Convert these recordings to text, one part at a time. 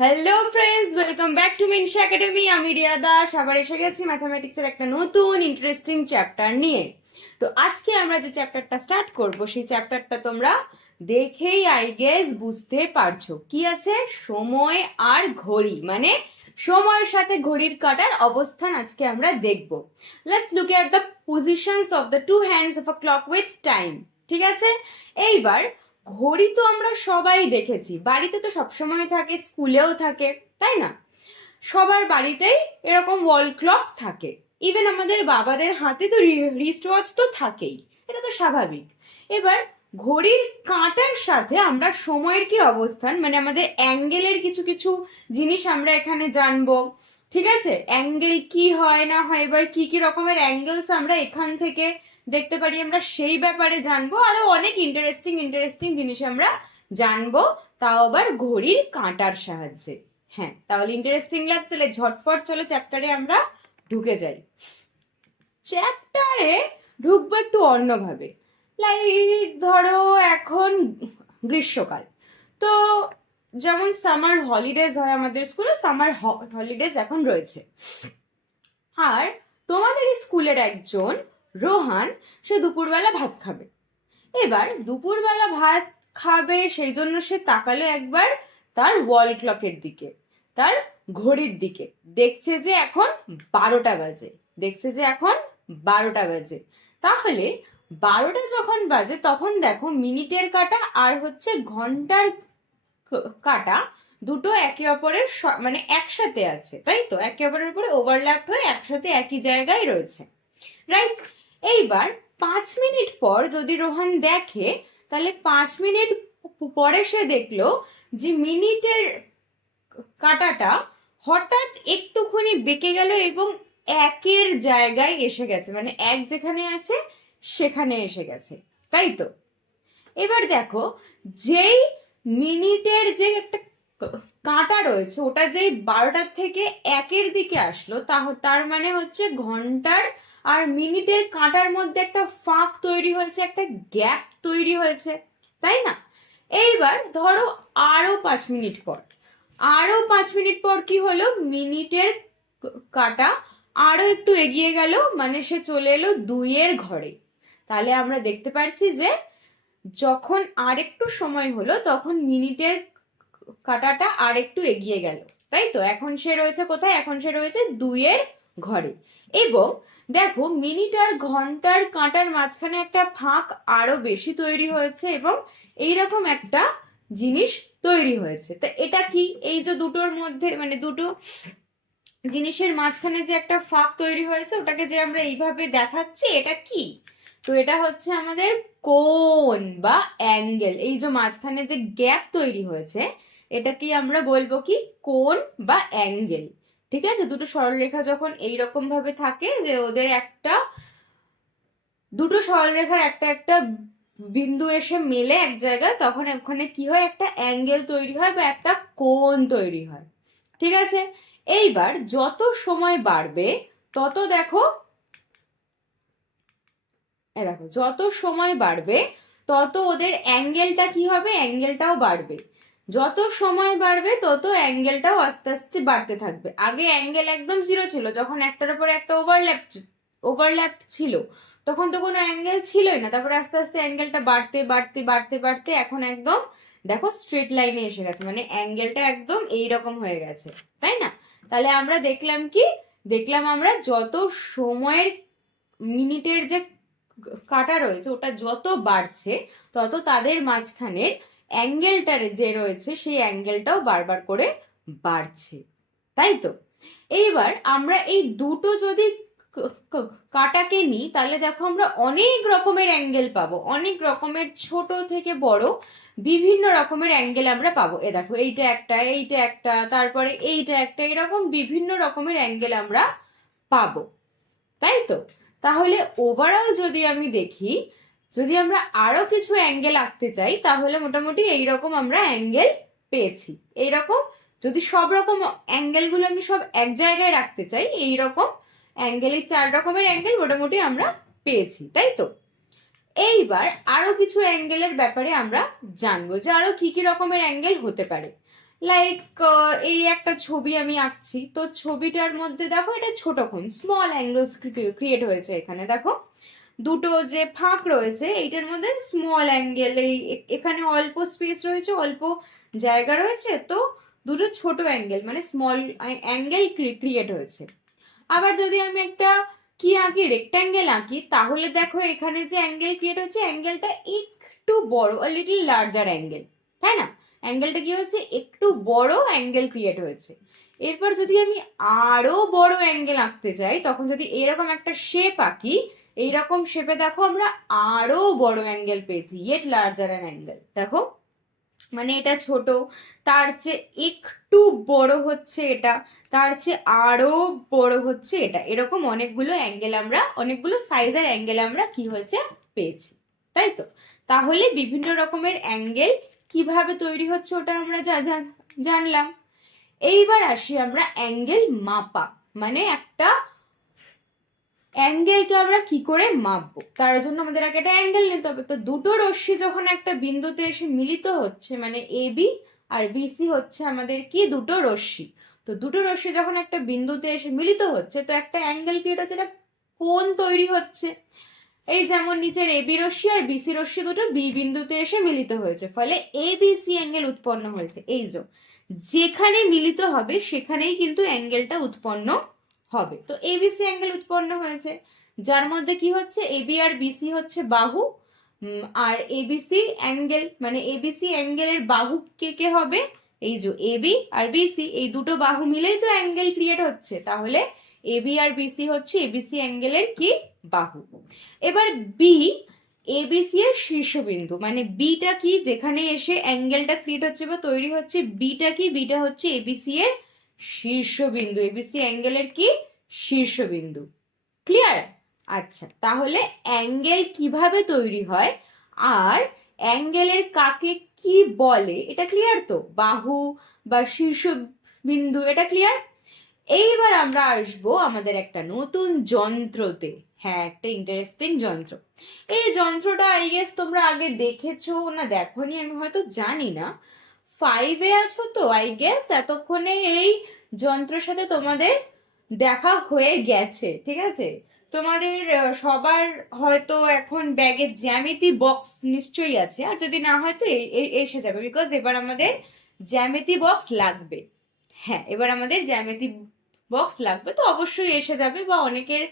Hello friends, welcome back to Minsha academy. আমি রিয়া দাস আবার এসে গেছি ম্যাথামেটিক্সের একটা নতুন ইন্টারেস্টিং চ্যাপ্টার নিয়ে। তো আজকে আমরা যে চ্যাপ্টারটা স্টার্ট করব সেই চ্যাপ্টারটা তোমরা দেখেই আই গেস বুঝতে পারছো কি আছে। সময় আর ঘড়ি, মানে সময়ের সাথে ঘড়ির কাঁটার অবস্থান আজকে আমরা দেখব। Let's look at the positions of the two hands of a clock with time. ঠিক আছে, এইবার ঘড়ি তো আমরা সবাই দেখেছি, বাড়িতে তো সবসময় থাকে, স্কুলেও থাকে, তাই না? সবার বাড়িতেই এরকম ওয়াল ক্লক থাকে। ইভেন আমাদের বাবাদের হাতে তো রিস্ট ওয়াচ তো থাকেই, এটা তো স্বাভাবিক। এবার ঘড়ির কাঁটার সাথে আমরা সময়ের কি অবস্থান, মানে আমাদের অ্যাঙ্গেলের কিছু কিছু জিনিস আমরা এখানে জানবো। ঠিক আছে, অ্যাঙ্গেল কি হয় না হয়, এবার কি কি রকমের অ্যাঙ্গেলস আমরা এখান থেকে দেখতে পারি, আমরা সেই ব্যাপারে জানবো। আরো অনেক ইন্টারেস্টিং ইন্টারেস্টিং জিনিস আমরা জানবো, তাও আবার ঘড়ির কাঁটার সাহায্যে। হ্যাঁ, তাহলে ইন্টারেস্টিং লাগছে, তাহলে ঝটপট চলো চ্যাপ্টারে আমরা ঢুকে যাই। চ্যাপ্টারে ঢুকবো একটু অন্যভাবে। লাইক ধরো এখন গ্রীষ্মকাল, তো যেমন সামার হলিডেজ হয় আমাদের স্কুলে, সামার হলিডেজ এখন রয়েছে। আর তোমাদের স্কুলের একজন রোহান, সে দুপুরবেলা ভাত খাবে। এবার দুপুরবেলা ভাত খাবে, সেই জন্য সে তাকালো একবার তার ওয়াল ক্লকের দিকে, তার ঘড়ির দিকে। দেখছে যে এখন 12টা বাজে, দেখছে যে এখন 12টা বাজে। তাহলে 12টা যখন বাজে তখন দেখো মিনিটের কাঁটা আর হচ্ছে ঘন্টার কাঁটা দুটো একে অপরের মানে একসাথে আছে, তাই তো? একে অপরের উপরে ওভারল্যাপ হয়ে একসাথে একই জায়গায় রয়েছে, রাইট? এইবার 5 মিনিট পর যদি রোহান দেখে, তাহলে 5 মিনিট পরে সে দেখলো যে মিনিটের কাঁটাটা হঠাৎ একটুখানি বেঁকে গেল এবং একের জায়গায় এসে গেছে, মানে এক যেখানে আছে সেখানে এসে গেছে, তাই তো? এবার দেখো, যেই মিনিটের যে একটা কাঁটা রয়েছে ওটা যেই 12টার থেকে একের দিকে আসলো, তার মানে হচ্ছে ঘন্টার আর মিনিটের কাঁটার মধ্যে একটা ফাঁক তৈরি হয়েছে, একটা গ্যাপ তৈরি হয়েছে, তাই না? এইবার ধরো আরো 5 মিনিট পর, আরো 5 মিনিট পর কি হলো, মিনিটের কাঁটা আরো একটু এগিয়ে গেল, মানে সে চলে এলো 2-এর ঘরে। তাহলে আমরা দেখতে পাচ্ছি যে যখন আরেকটু সময় হলো তখন মিনিটের কাঁটাটা আর একটু এগিয়ে গেল, তাই তো? এখন সে রয়েছে কোথায়? এখন সে রয়েছে 2-এর ঘরে। এবং দেখো মিনিট আর ঘন্টার কাঁটার মাঝখানে একটা ফাঁক আরো বেশি তৈরি হয়েছে এবং এইরকম একটা জিনিস তৈরি হয়েছে। তা এটা কি? এই যে দুটোর মধ্যে, মানে দুটো জিনিসের মাঝখানে যে একটা ফাঁক তৈরি হয়েছে, ওটাকে যে আমরা এইভাবে দেখাচ্ছি, এটা কি? তো এটা হচ্ছে আমাদের কোণ বা অ্যাঙ্গেল। এই যে মাঝখানে যে গ্যাপ তৈরি হয়েছে, এটা কি আমরা বলবো কি? কোণ বা অ্যাঙ্গেল। ঠিক আছে, দুটো সরলরেখা যখন এইরকম ভাবে থাকে যে ওদের একটা, দুটো সরলরেখার একটা একটা বিন্দু এসে মেলে এক জায়গায়, তখন ওখানে কি হয়? একটা অ্যাঙ্গেল তৈরি হয় বা একটা কোণ তৈরি হয়। ঠিক আছে, এইবার যত সময় বাড়বে তত দেখো, দেখো যত সময় বাড়বে তত ওদের অ্যাঙ্গেলটা কি হবে? অ্যাঙ্গেলটাও বাড়বে। যত সময় বাড়বে তত অ্যাঙ্গেলটাও আস্তে আস্তে বাড়তে থাকবে। আগে অ্যাঙ্গেল একদম 0 ছিল, যখন একটার উপরে একটা ওভারল্যাপ ছিল, তখন তো কোনো অ্যাঙ্গেল ছিলই না। তারপরে আস্তে আস্তে অ্যাঙ্গেলটা বাড়তে বাড়তে বাড়তে বাড়তে এখন একদম দেখো স্ট্রেট লাইনে এসে গেছে, মানে অ্যাঙ্গেলটা একদম এইরকম হয়ে গেছে, তাই না? তাহলে আমরা দেখলাম কি? দেখলাম আমরা যত সময়ের মিনিটের যে কাটা রয়েছে ওটা যত বাড়ছে তত তাদের মাঝখানের অ্যাঙ্গেলটার যে রয়েছে সেই অ্যাঙ্গেলটাও বারবার করে বাড়ছে, তাই তো? এইবার আমরা এই দুটো যদি কাটাকে নিই, তাহলে দেখো আমরা অনেক রকমের অ্যাঙ্গেল পাবো, অনেক রকমের, ছোট থেকে বড় বিভিন্ন রকমের অ্যাঙ্গেল আমরা পাবো। এ দেখো এইটা একটা, এইটা একটা, তারপরে এইটা একটা, এরকম বিভিন্ন রকমের অ্যাঙ্গেল আমরা পাবো, তাই তো? তাহলে ওভারঅল যদি আমি দেখি, যদি আমরা আরো কিছু অ্যাঙ্গেল আঁকতে চাই, তাহলে মোটামুটি এইরকম আমরা অ্যাঙ্গেল পেয়েছি। এইরকম যদি সব রকম অ্যাঙ্গেলগুলো আমি সব এক জায়গায় রাখতে চাই, এইরকম অ্যাঙ্গেল, 4 রকমের অ্যাঙ্গেল মোটামুটি আমরা পেয়েছি, তাই তো? এইবার আরো কিছু অ্যাঙ্গেলের ব্যাপারে আমরা জানবো যে আরো কি কি রকমের অ্যাঙ্গেল হতে পারে। লাইক এই একটা ছবি আমি আঁকছি, তো ছবিটার মধ্যে দেখো এটা ছোট কোণ, স্মল অ্যাঙ্গেলস ক্রিয়েট হয়েছে এখানে। দেখো দুটো যে ফাঁক রয়েছে এইটার মধ্যে স্মল অ্যাঙ্গেল, এই এখানে অল্প স্পেস রয়েছে, অল্প জায়গা রয়েছে, তো দুটো ছোট অ্যাঙ্গেল মানে স্মল অ্যাঙ্গেল ক্রিয়েট হয়েছে। আবার যদি আমি একটা কি আঁকি, রেক্ট্যাঙ্গেল আঁকি, তাহলে দেখো এখানে যে অ্যাঙ্গেল ক্রিয়েট হচ্ছে, অ্যাঙ্গেলটা একটু বড়, লিটল লার্জার অ্যাঙ্গেল, তাই না? অ্যাঙ্গেলটা কি হচ্ছে, একটু বড় অ্যাঙ্গেল ক্রিয়েট হয়েছে। এরপর যদি আমি আরো বড় অ্যাঙ্গেল আঁকতে চাই, তখন যদি এরকম একটা শেপ আঁকি, এইরকম শেপে দেখো আমরা আরো বড় অ্যাঙ্গেল পেয়েছি, ইয়েট লার্জার অ্যাঙ্গেল। দেখো মানে এটা ছোট, তার চেয়ে একটু বড় হচ্ছে এটা, তার চেয়ে আরো বড় হচ্ছে এটা, এরকম অনেকগুলো অ্যাঙ্গেল আমরা, অনেকগুলো সাইজের অ্যাঙ্গেল আমরা কি হয়েছে পেয়েছি, তাই তো? তাহলে বিভিন্ন রকমের অ্যাঙ্গেল কিভাবে তৈরি হচ্ছে ওটা আমরা জানলাম। এইবার আসি আমরা অ্যাঙ্গেল মাপা, মানে একটা অ্যাঙ্গেলকে আমরা কি করে মাপবো, তার জন্য আমাদের আগে একটা অ্যাঙ্গেল নিতে হবে। তো দুটো রশ্মি যখন একটা বিন্দুতে এসে মিলিত হচ্ছে, মানে এবি আর বিসি হচ্ছে আমাদের কি দুটো রশ্মি, তো দুটো রশ্মি যখন একটা বিন্দুতে এসে মিলিত হচ্ছে, তো একটা অ্যাঙ্গেল ক্রিয়েট হচ্ছে, একটা কোণ তৈরি হচ্ছে। এই যেমন নিচের এবি রশ্মি আর বিসি রশ্মি দুটো বি বিন্দুতে এসে মিলিত হয়েছে, ফলে এবিসি অ্যাঙ্গেল উৎপন্ন হয়েছে। এই যেখানে মিলিত হবে সেখানেই কিন্তু অ্যাঙ্গেলটা উৎপন্ন হবে। তো এবিসি অ্যাঙ্গেল উৎপন্ন হয়েছে, যার মধ্যে কি হচ্ছে, এবি আর বিসি হচ্ছে বাহু, আর এবিসি অ্যাঙ্গেল, মানে এবিসি অ্যাঙ্গেলের বাহু কে কে হবে, এই যে এবি আর বিসি, এই দুটো বাহু মিলেই তো অ্যাঙ্গেল ক্রিয়েট হচ্ছে, তাহলে এবি আর বিসি হচ্ছে এবিসি অ্যাঙ্গেলের কি বাহু। এবার বি এবিসি এর শীর্ষবিন্দু, মানে বিটা কি, যেখানে এসে অ্যাঙ্গেলটা ক্রিয়েট হচ্ছে বা তৈরি হচ্ছে, বিটা কি, বিটা হচ্ছে এবিসি এর শীর্ষবিন্দু, এবিসি অ্যাঙ্গেলের কি শীর্ষবিন্দু। ক্লিয়ার? আচ্ছা, তাহলে অ্যাঙ্গেল কিভাবে তৈরি হয় আর অ্যাঙ্গেলের কাকে কি বলে এটা ক্লিয়ার তো, বাহু বা শীর্ষবিন্দু, এটা ক্লিয়ার। এইবার আমরা আসবো আমাদের একটা নতুন যন্ত্রতে, হ্যাঁ একটা ইন্টারেস্টিং যন্ত্র। এই যন্ত্রটা আই গেস তোমরা আগে দেখেছো না দেখোনি আমি হয়তো জানি না, 5-এ আছো তো আই গেস এতক্ষণে এই যন্ত্রের সাথে তোমাদের দেখা হয়ে গেছে, ঠিক আছে? তোমাদের সবার হয়তো এখন ব্যাগের জ্যামিতি বক্স নিশ্চয়ই আছে, আর যদি না হয় তো এসে যাবে, বিকজ এবার আমাদের জ্যামিতি বক্স লাগবে। হ্যাঁ এবার আমাদের জ্যামিতি বক্স লাগবে, তো অবশ্যই এসে যাবে বা অনেকের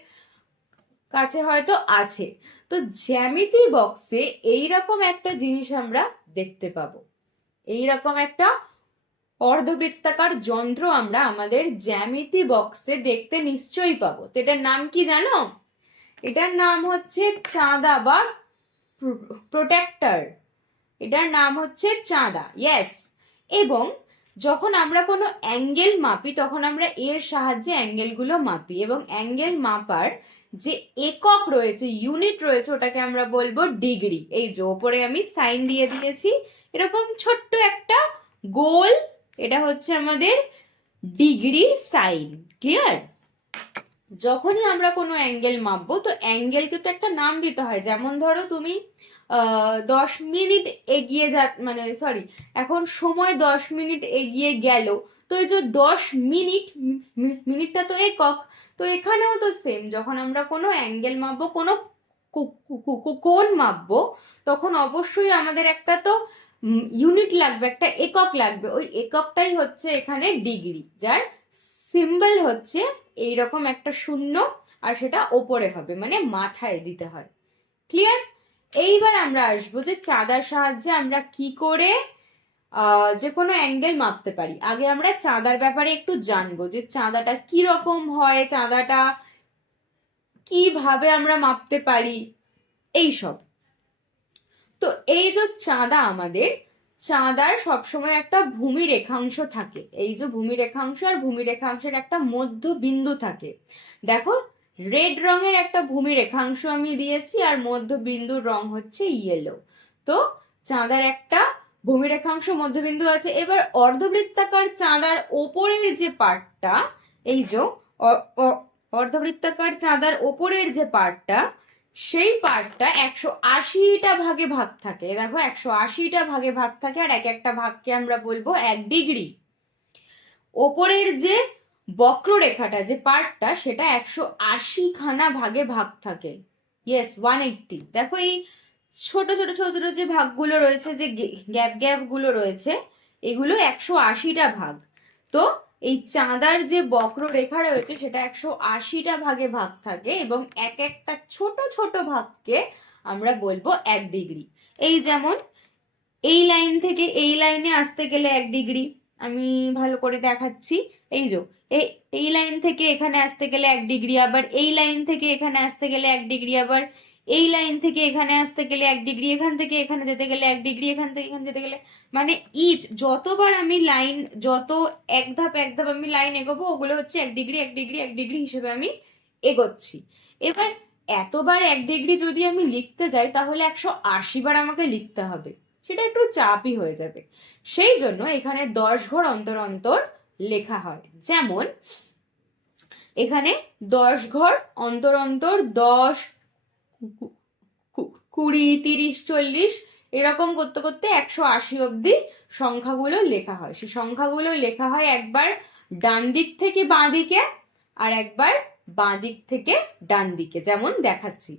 কাছে হয়তো আছে। তো জ্যামিতি বক্সে এইরকম একটা জিনিস আমরা দেখতে পাবো, এইরকম একটা অর্ধবৃত্তাকার যন্ত্র আমরা আমাদের জ্যামিতি বক্সে দেখতে নিশ্চয়ই পাবো। তো এটার নাম কি জানো? এটার নাম হচ্ছে চাঁদা বা প্রোটেক্টর, এটার নাম হচ্ছে চাঁদা, ইয়েস। এবং যখন আমরা কোনো অ্যাঙ্গেল মাপি তখন আমরা এর সাহায্যে অ্যাঙ্গেলগুলো মাপি, এবং অ্যাঙ্গেল মাপার যে একক রয়েছে, ইউনিট রয়েছে, ওটাকে আমরা বলবো ডিগ্রি। এই যে ওপরে আমি সাইন দিয়ে দিয়েছি, এরকম ছোট্ট একটা গোল, এটা হচ্ছে আমাদের ডিগ্রির সাইন। ক্লিয়ার? যখনই আমরা কোনো অ্যাঙ্গেল মাপবো তো অ্যাঙ্গেলকে তো একটা নাম দিতে হয়, যেমন ধরো তুমি 10 মিনিট এগিয়ে মানে সরি, এখন সময় 10 মিনিট এগিয়ে গেল, তো এই যে 10 মিনিট, মিনিটটা তো একক, তো এখানেও তো সেম, যখন আমরা কোনো অ্যাঙ্গেল মাপবো, কোনো কোণ মাপবো, তখন অবশ্যই আমাদের একটা তো ইউনিট লাগবে, একটা একক লাগবে, ওই এককটাই হচ্ছে এখানে ডিগ্রি, যার সিম্বল হচ্ছে এইরকম একটা শূন্য, আর সেটা ওপরে হবে, মানে মাথায় দিতে হয়। ক্লিয়ার? এইবার আমরা আসবো যে চাঁদার সাহায্যে আমরা কি করে যে কোনো অ্যাঙ্গেল মাপতে পারি। আগে আমরা চাঁদার ব্যাপারে একটু জানবো, যে চাঁদাটা কি রকম হয়, চাঁদাটা কিভাবে আমরা মাপতে পারি, এইসব। তো এই যে চাঁদা, আমাদের চাঁদার সবসময় একটা ভূমি রেখাংশ থাকে, এই যে ভূমি রেখাংশ আর ভূমি রেখাংশের একটা মধ্য বিন্দু থাকে। দেখো রেড রঙের একটা ভূমি রেখাংশ আমি দিয়েছি, আর মধ্য বিন্দুর রং হচ্ছে ইয়েলো। তো চাঁদার একটা ভূমি রেখাংশ মধ্যবিন্দু আছে। এবার অর্ধবৃত্তাকার চাঁদার ওপরের যে পার্টটা, এই যে অর্ধবৃত্তাকার চাঁদার ওপরের যে পার্টটা, সেই পার্টটা 180টা ভাগে ভাগ থাকে। দেখো 180টা ভাগে ভাগ থাকে, আর এক একটা ভাগকে আমরা বলবো 1 ডিগ্রি। ওপরের যে বক্ররেখাটা যে পার্টটা সেটা 180খানা ভাগে ভাগ থাকে। ইয়েস, 180। দেখো এই ছোট ছোট ছোট ছোট যে ভাগগুলো রয়েছে, যে গ্যাপ গ্যাপ গুলো রয়েছে, এগুলো 180টা ভাগ। তো এই চাঁদার যে বক্ররেখা রয়েছে সেটা 180টা ভাগে ভাগ থাকে, এবং এক একটা ছোট ছোট ভাগকে আমরা বলবো 1 ডিগ্রি। এই যেমন এই লাইন থেকে এই লাইনে আসতে গেলে 1 ডিগ্রি। আমি ভালো করে দেখাচ্ছি। এই যে এই লাইন থেকে এখানে আসতে গেলে 1 ডিগ্রি, আবার এই লাইন থেকে এখানে আসতে গেলে 1 ডিগ্রি, আবার এই লাইন থেকে এখানে আসতে গেলে 1 ডিগ্রি, এখান থেকে এখানে যেতে গেলে 1 ডিগ্রি, এখান থেকে এখানে যেতে গেলে, মানে ইচ যতবার আমি লাইন, যত এক ধাপ আমি লাইন এগোবো, ওগুলো হচ্ছে 1 ডিগ্রি 1 ডিগ্রি 1 ডিগ্রি হিসেবে আমি এগোচ্ছি। এবার এতবার 1 ডিগ্রি যদি আমি লিখতে যাই তাহলে 180 বার আমাকে লিখতে হবে, সেটা একটু চাপই হয়ে যাবে। সেই জন্য এখানে 10 ঘর অন্তর অন্তর লেখা হয়। যেমন এখানে 10 ঘর অন্তর অন্তর 10, 20, 30, 40 এরকম করতে করতে 180 অব্দি সংখ্যাগুলো লেখা হয়। সেই সংখ্যাগুলো লেখা হয় একবার ডান দিক থেকে বাঁ দিকে, আর একবার বাঁ দিক থেকে ডান দিকে। যেমন দেখাচ্ছি,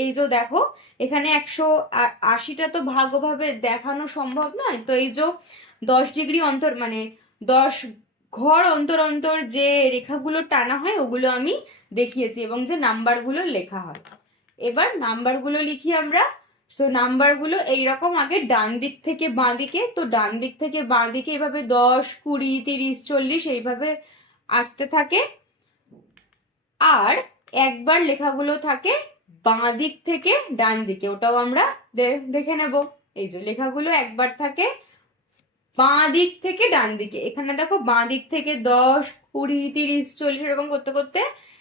এই যে দেখো এখানে 180টা তো ভাগভাবে দেখানো সম্ভব নয়, তো এই যে 10 ডিগ্রি অন্তর মানে 10 ঘর অন্তর অন্তর যে রেখাগুলো টানা হয় ওগুলো আমি দেখিয়েছি, এবং যে নাম্বারগুলো লেখা হয়। এবার নাম্বারগুলো লিখি আমরা। তো নাম্বারগুলো এইরকম আগে ডান দিক থেকে বাঁ দিকে, তো ডান দিক থেকে বাঁ দিকে এইভাবে 10, 20, 30, 40 এইভাবে আসতে থাকে। আর একবার লেখাগুলো থাকে বাঁ দিক থেকে ডান দিকে, ওটাও আমরা দেখে নেব। এই যে লেখাগুলো একবার থাকে বাঁ দিক থেকে ডান দিকে। এখানে দেখো বাঁ দিক থেকে 10, 20, 30, 40 এরকম করতে করতে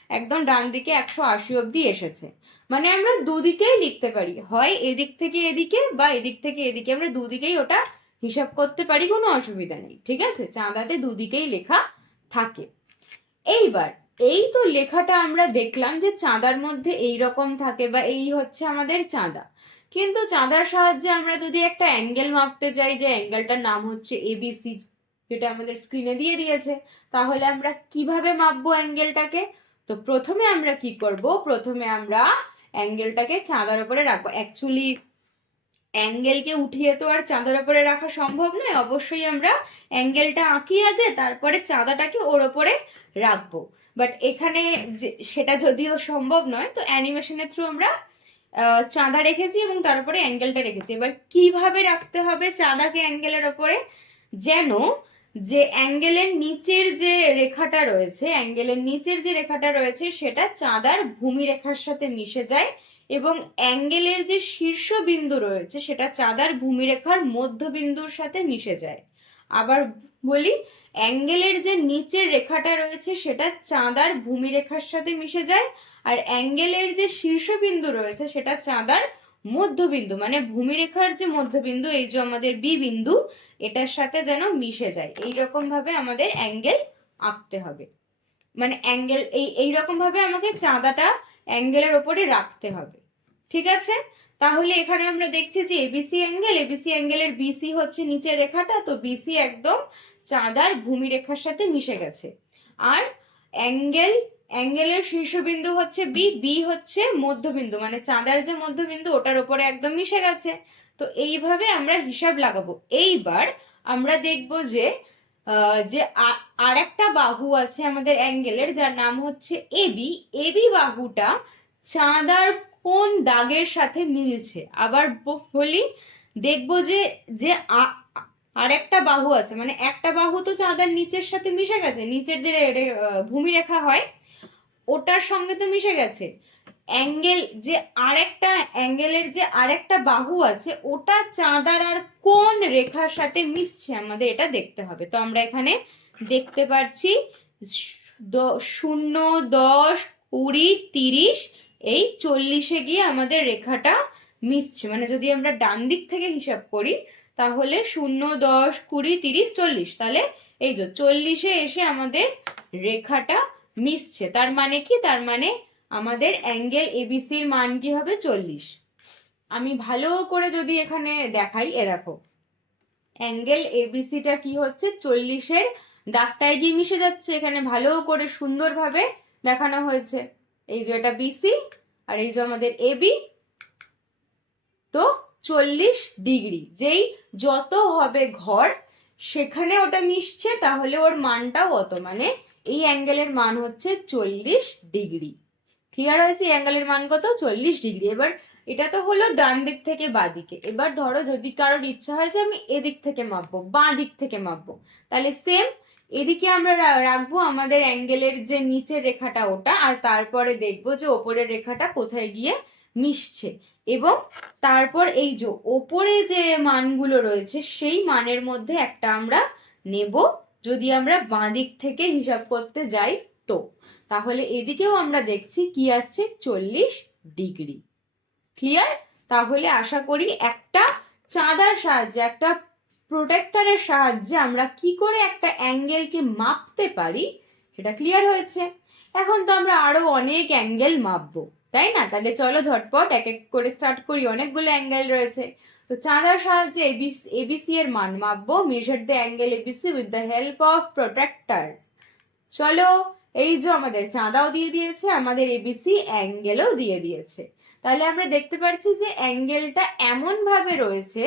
একদম ডান দিকে 180 অব্দি এসেছে। মানে আমরা দুদিকেই লিখতে পারি, হয় এদিক থেকে এদিকে বা এদিক থেকে এদিকে, আমরা দুদিকেই ওটা হিসাব করতে পারি, কোনো অসুবিধা নেই। ঠিক আছে, চাঁদাতে দুদিকেই লেখা থাকে। এইবার এই তো লেখাটা আমরা দেখলাম যে চাঁদার মধ্যে এই রকম থাকে, বা এই হচ্ছে আমাদের চাঁদা। কিন্তু চাঁদার সাহায্যে আমরা যদি একটা অ্যাঙ্গেল মাপতে যাই, যে অ্যাঙ্গেলটার নাম হচ্ছে এবিসি, যেটা আমাদের স্ক্রিনে দিয়ে দিয়েছে, তাহলে আমরা কিভাবে মাপবো অ্যাঙ্গেলটাকে? তো প্রথমে আমরা কি করব, প্রথমে আমরা অ্যাঙ্গেলটাকে চাঁদার উপরে রাখবো। অ্যাকচুয়ালি অ্যাঙ্গেলকে উঠিয়ে তো আর চাঁদার উপরে রাখা সম্ভব নয়, অবশ্যই আমরা অ্যাঙ্গেলটা আঁকি আগে, তারপরে চাঁদাটাকে ওর ওপরে রাখবো। বাট এখানে সেটা যদিও সম্ভব নয়, তো অ্যানিমেশনের থ্রু আমরা চাঁদা রেখেছি এবং তারপরে অ্যাঙ্গেলটা রেখেছি। এবার কিভাবে রাখতে হবে চাঁদাকে অ্যাঙ্গেলের ওপরে? যেন যে অ্যাঙ্গেলের নিচের যে রেখাটা রয়েছে, অ্যাঙ্গেলের নিচের যে রেখাটা রয়েছে সেটা চাঁদার ভূমি রেখার সাথে মিশে যায়, এবং অ্যাঙ্গেলের যে শীর্ষবিন্দু রয়েছে সেটা চাঁদার ভূমিরেখার মধ্যবিন্দুর সাথে মিশে যায়। আবার বলি, অ্যাঙ্গেলের যে নিচের রেখাটা রয়েছে সেটা চাঁদার ভূমিরেখার সাথে মিশে যায়, আর অ্যাঙ্গেলের যে শীর্ষবিন্দু রয়েছে সেটা চাঁদার মধ্যবিন্দু মানে ভূমিরেখার যে মধ্যবিন্দু, এই যে আমাদের বি বিন্দু, এটার সাথে যেন মিশে যায়। এইরকম ভাবে আমাদের অ্যাঙ্গেল আঁকতে হবে, মানে অ্যাঙ্গেল এইরকম ভাবে আমাকে চাঁদাটা অ্যাঙ্গেলের ওপরে রাখতে হবে। ঠিক আছে, তাহলে এখানে আমরা দেখছি যে এবিসি অ্যাঙ্গেলের বিসি হচ্ছে নিচের রেখাটা, তো বিসি একদম চাঁদার ভূমি রেখার সাথে মিশে গেছে। আর অ্যাঙ্গেলের শীর্ষবিন্দু হচ্ছে বি হচ্ছে মধ্যবিন্দু, মানে চাঁদার যে মধ্যবিন্দু ওটার উপরে একদম মিশে গেছে। তো এইভাবে আমরা হিসাব লাগাবো। এইবার আমরা দেখব যে আর একটা বাহু আছে আমাদের অ্যাঙ্গেলের, যার নাম হচ্ছে এবি বাহুটা চাঁদার কোন দাগের সাথে মিলছে। আবার বলি, দেখবো যে আর একটা বাহু আছে, মানে একটা বাহু তো চাঁদার নিচের সাথে মিশে গেছে, নিচের যে ভূমি রেখা হয় ওটার সঙ্গে তো মিশে গেছে। অ্যাঙ্গেলের যে আরেকটা বাহু আছে ওটা চাঁদার আর কোন রেখার সাথে মিশছে আমাদের এটা দেখতে হবে। তো আমরা এখানে দেখতে পাচ্ছি 0, 10, 20, 30 এই 40-এ গিয়ে আমাদের রেখাটা মিশছে। মানে যদি আমরা ডান দিক থেকে হিসাব করি তাহলে 0, 10, 20, 30, 40, তাহলে এই যে 40-এ এসে আমাদের রেখাটা মিশছে। তার মানে কি? তার মানে আমাদের অ্যাঙ্গেল এবিসির মান কি হবে 40। আমি ভালো করে যদি এখানে দেখাই, এ দেখো অ্যাঙ্গেল এবিসিটা কি হচ্ছে 40-এর দাগটায় গিয়ে মিশে যাচ্ছে। এখানে ভালো করে সুন্দরভাবে দেখানো হয়েছে। এই যে এটা বিসি আর এই যে আমাদের এবি, তো 40 ডিগ্রি, যেই যত হবে ঘর সেখানে ওটা মিশছে, তাহলে ওর মানটাও অত, মানে এই অ্যাঙ্গেলের মান হচ্ছে 40 ডিগ্রি। ক্লিয়ার হয়েছে? এই অ্যাঙ্গেলের মান কত? 40 ডিগ্রি। এবার এটা তো হলো ডান দিক থেকে বাঁ দিকে। এবার ধরো যদি কারোর ইচ্ছা হয় যে আমি এদিক থেকে মাপবো, বাঁ দিক থেকে মাপবো, তাহলে সেম এদিকে আমরা রাখবো আমাদের অ্যাঙ্গেলের যে নিচের রেখাটা ওটা, আর তারপরে দেখবো যে ওপরের রেখাটা কোথায় গিয়ে মিশছে। এবং তারপর এই যে ওপরে যে মানগুলো রয়েছে সেই মানের মধ্যে একটা আমরা নেব যদি আমরা বাঁ দিক থেকে হিসাব করতে যাই। তো তাহলে এদিকেও আমরা দেখছি কি আসছে 40 ডিগ্রি। ক্লিয়ার? তাহলে আশা করি একটা চাঁদার সাহায্যে, একটা প্রোটেক্টরের সাহায্যে আমরা কি করে একটা অ্যাঙ্গেলকে মাপতে পারি সেটা ক্লিয়ার হয়েছে। এখন তো আমরা আরো অনেক অ্যাঙ্গেল মাপবো, তাই না? তাহলে চলো ঝটপট এক এক করে স্টার্ট করি। অনেকগুলো অ্যাঙ্গেল রয়েছে। তো চাঁদার সাহায্যে এবিসি এর মান মাপবো। Measure the angle ABC with the help of protractor. চলো, এই যে আমাদের চাঁদাও দিয়ে দিয়েছে, আমাদের এবিসি অ্যাঙ্গেলও দিয়ে দিয়েছে। তাহলে আমরা দেখতে পাচ্ছি যে অ্যাঙ্গেলটা এমন ভাবে রয়েছে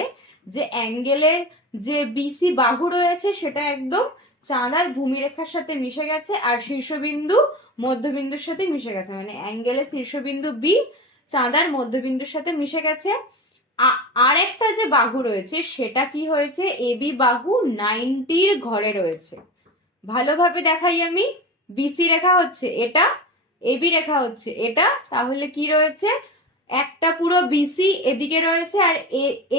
যে অ্যাঙ্গেলের যে বিসি বাহু রয়েছে সেটা একদম চাঁদার ভূমিরেখার সাথে মিশে গেছে, আর শীর্ষবিন্দু মধ্যবিন্দুর সাথে মিশে গেছে, মানে অ্যাঙ্গেলের শীর্ষবিন্দু বি চাঁদার মধ্যবিন্দুর সাথে মিশে গেছে। আর একটা যে বাহু রয়েছে সেটা কি হয়েছে, এবি বাহু 90-র ঘরে রয়েছে। ভালোভাবে দেখাই আমি, বিসি রেখা হচ্ছে এটা, এবি রেখা হচ্ছে এটা, তাহলে কি রয়েছে, একটা পুরো বিসি এদিকে রয়েছে আর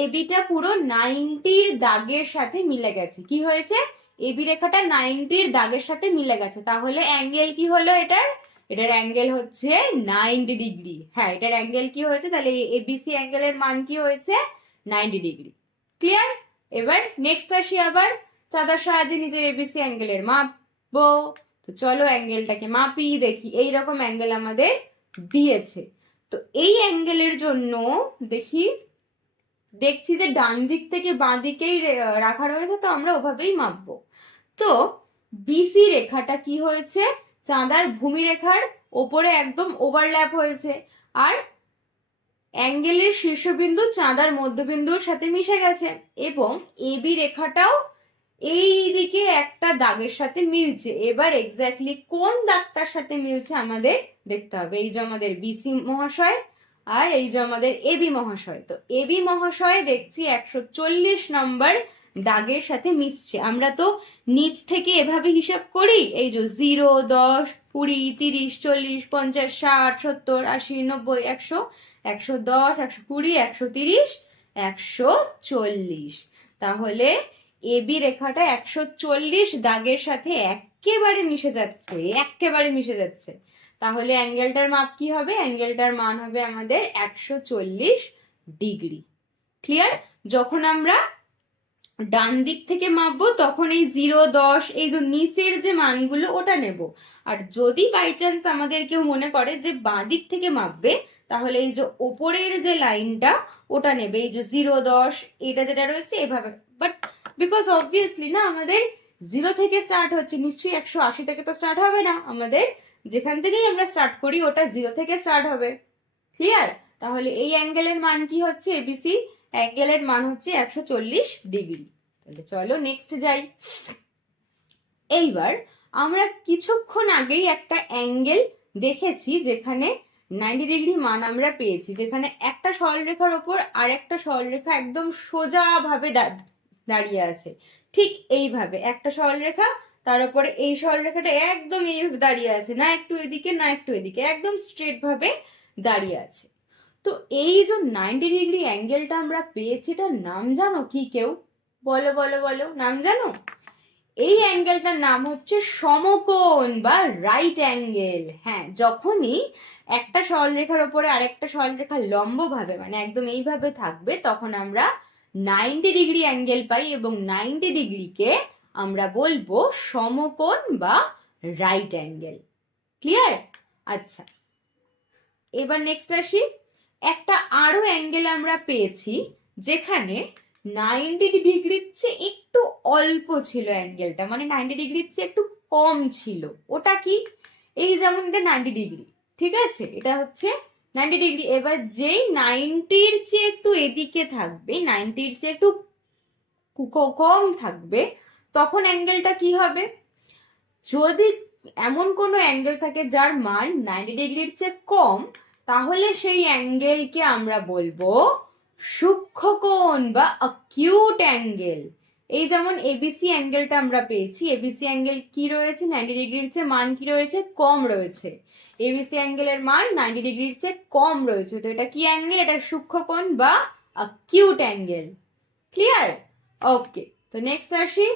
এবিটা পুরো 90-র দাগের সাথে মিলে গেছে। কি হয়েছে, এবি রেখাটা 90-র দাগের সাথে মিলে গেছে। তাহলে অ্যাঙ্গেল কি হলো এটার অ্যাঙ্গেল হচ্ছে 90 ডিগ্রি। হ্যাঁ, এটার অ্যাঙ্গেল কি হয়েছে, তাহলে এবিসি অ্যাঙ্গেলের মান কি হয়েছে 90 ডিগ্রি। ক্লিয়ার? এবার নেক্সট আসি, আবার চাঁদার সাহায্যে নিজের এবিসি অ্যাঙ্গেলের মাপবো। তো চলো অ্যাঙ্গেলটাকে মাপি, দেখি এইরকম অ্যাঙ্গেল আমাদের দিয়েছে। তো এই অ্যাঙ্গেলের জন্য দেখছি যে ডান দিক থেকে বাঁ দিকেই রাখা রয়েছে, তো আমরা ওভাবেই মাপবো। তো বিসি রেখাটা কি হয়েছে, চাঁদার ভূমি রেখার ওপরে একদম ওভারল্যাপ হয়েছে, আর অ্যাঙ্গেলের শীর্ষবিন্দু চাঁদার মধ্যবিন্দুর সাথে মিশে গেছে, এবং এবি রেখাটাও এই দিকে একটা দাগের সাথে মিলছে। এবার এক্স্যাক্টলি কোন দাগটার সাথে মিলছে আমাদের দেখতে হবে। এই যে আমাদের বিসি মহাশয় আর এই যে আমাদের এবি মহাশয়, তো এবি মহাশয় দেখছি 140 নম্বর দাগের সাথে মিশছে। আমরা তো নিচ থেকে এভাবে হিসাব করি, এই যে 0, 10, 20, 30, 40, 50, 60, 70, 80, 90, 100, 110, 120, 130, 140। তাহলে এবি রেখাটা 140 দাগের সাথে একেবারে মিশে যাচ্ছে। তাহলে অ্যাঙ্গেলটার মাপ কি হবে, অ্যাঙ্গেলটার মান হবে আমাদের 140 ডিগ্রি। ক্লিয়ার? যখন আমরা ডান দিক থেকে মাপবো তখন এই 0, 10 এই যে নিচের যে মানগুলো ওটা নেব, আর যদি বাই চান্স আমাদের কেউ মনে করে যে বাঁ দিক থেকে মাপবে তাহলে এই যে ওপরের যে লাইনটা ওটা নেবে, এই যে 0, 10 এটা যেটা রয়েছে এভাবে। বাট বিকজ অবভিয়াসলি না, আমাদের 0 থেকে স্টার্ট হচ্ছে, নিশ্চয়ই 180 থেকে তো স্টার্ট হবে না, আমাদের যেখান থেকেই আমরা স্টার্ট করি ওটা 0 থেকে স্টার্ট হবে। ক্লিয়ার? তাহলে এই অ্যাঙ্গেলের মান কি হচ্ছে, এবিসি অ্যাঙ্গেলের মান হচ্ছে 140 ডিগ্রি। তাহলে চলো নেক্সট যাই। এইবার আমরা কিছুক্ষণ আগেই একটা অ্যাঙ্গেল দেখেছি যেখানে 90 ডিগ্রি মান আমরা পেয়েছি, যেখানে একটা সরলরেখার ওপর আর একটা সরলরেখা একদম সোজাভাবে দাঁড়িয়ে আছে। ঠিক এইভাবে একটা সরলরেখা, তার উপরে এই সরলরেখাটা একদম এইভাবে দাঁড়িয়ে আছে, না একটু এদিকে না একটু এদিকে, একদম স্ট্রেট ভাবে দাঁড়িয়ে আছে। তো এই যে 90 ডিগ্রি অ্যাঙ্গেলটা আমরা পেয়েছি, এটার নাম জানো কি কেউ? বলো বলো বলো, নাম জানো? এই অ্যাঙ্গেলটার নাম হচ্ছে সমকোণ বা রাইট অ্যাঙ্গেল। হ্যাঁ, যখনই একটা সরলরেখার উপরে আরেকটা সরলরেখা লম্বভাবে মানে একদম এইভাবে থাকবে তখন আমরা 90 ডিগ্রি অ্যাঙ্গেল পাই, এবং 90 ডিগ্রিকে আমরা বলবো সমকোণ বা রাইট অ্যাঙ্গেল। ক্লিয়ার? আচ্ছা, এবার নেক্সট আসি, একটা আরো অ্যাঙ্গেল আমরা পেয়েছি যেখানে 90 ডিগ্রির চেয়ে একটু অল্প ছিল অ্যাঙ্গেলটা, মানে 90 ডিগ্রির চেয়ে একটু কম ছিল। ওটা কি? এই যেমন এটা 90 ডিগ্রি, ঠিক আছে, এটা হচ্ছে 90 ডিগ্রি। এবার যেই 90-র চেয়ে একটু এদিকে থাকবে, 90-র চেয়ে একটু কম থাকবে, তখন অ্যাঙ্গেলটা কি হবে? যদি এমন কোনো অ্যাঙ্গেল থাকে যার মান 90 ডিগ্রির চেয়ে কম, তাহলে সেই অ্যাঙ্গেলকে আমরা বলবো সূক্ষ্মকোণ বা অ্যাকিউট অ্যাঙ্গেল। এই যেমন এবিসি অ্যাঙ্গেলটা আমরা পেয়েছি, এবিসি অ্যাঙ্গেল কি রয়েছে? 90 ডিগ্রির চেয়ে মান কি রয়েছে? কম রয়েছে। এবিসি অ্যাঙ্গেলের মান 90 ডিগ্রির চেয়ে কম রয়েছে, তো এটা কি অ্যাঙ্গেল? এটা সূক্ষ্মকোণ বা অ্যাকিউট অ্যাঙ্গেল। ক্লিয়ার? ওকে, তো নেক্সট আসি,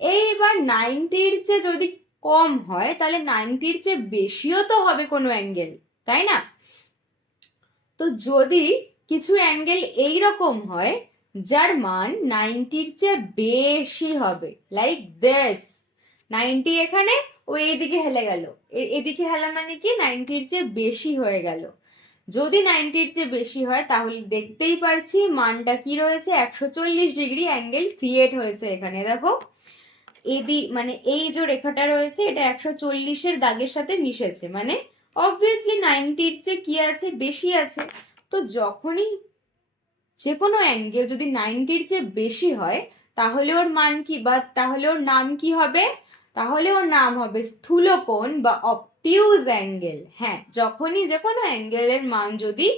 এইবার 90-র চেয়ে যদি কম হয় তাহলে 90-র চেয়ে বেশিও তো হবে কোনো অ্যাঙ্গেল, তাই না? তো যদি কিছু অ্যাঙ্গেল এইরকম হয় যার মান 90-র চেয়ে বেশি হবে, লাইক দিস, 90 এখানে, ও এইদিকে হেলে গেল, এদিকে হেলা মানে কি? 90-র চেয়ে বেশি হয়ে গেল। যদি 90-র চেয়ে বেশি হয় তাহলে দেখতেই পারছি মানটা কি রয়েছে? 140 ডিগ্রি অ্যাঙ্গেল ক্রিয়েট হয়েছে এখানে। দেখো এবি মানে এই যে রেখাটা রয়েছে এটা 140-এর দাগের সাথে মিশেছে, মানে অবভিয়াসলি 90-র চেয়ে কি আছে? বেশি আছে। তো যখনই যে কোনো অ্যাঙ্গেল যদি 90-র চেয়ে বেশি হয় তাহলে ওর মান কি, বা তাহলে ওর নাম কি হবে? তাহলে ওর নাম হবে স্থূলকোণ বা অবটিউজ অ্যাঙ্গেল। হ্যাঁ, যখনই যে কোনো অ্যাঙ্গেলের মান যদি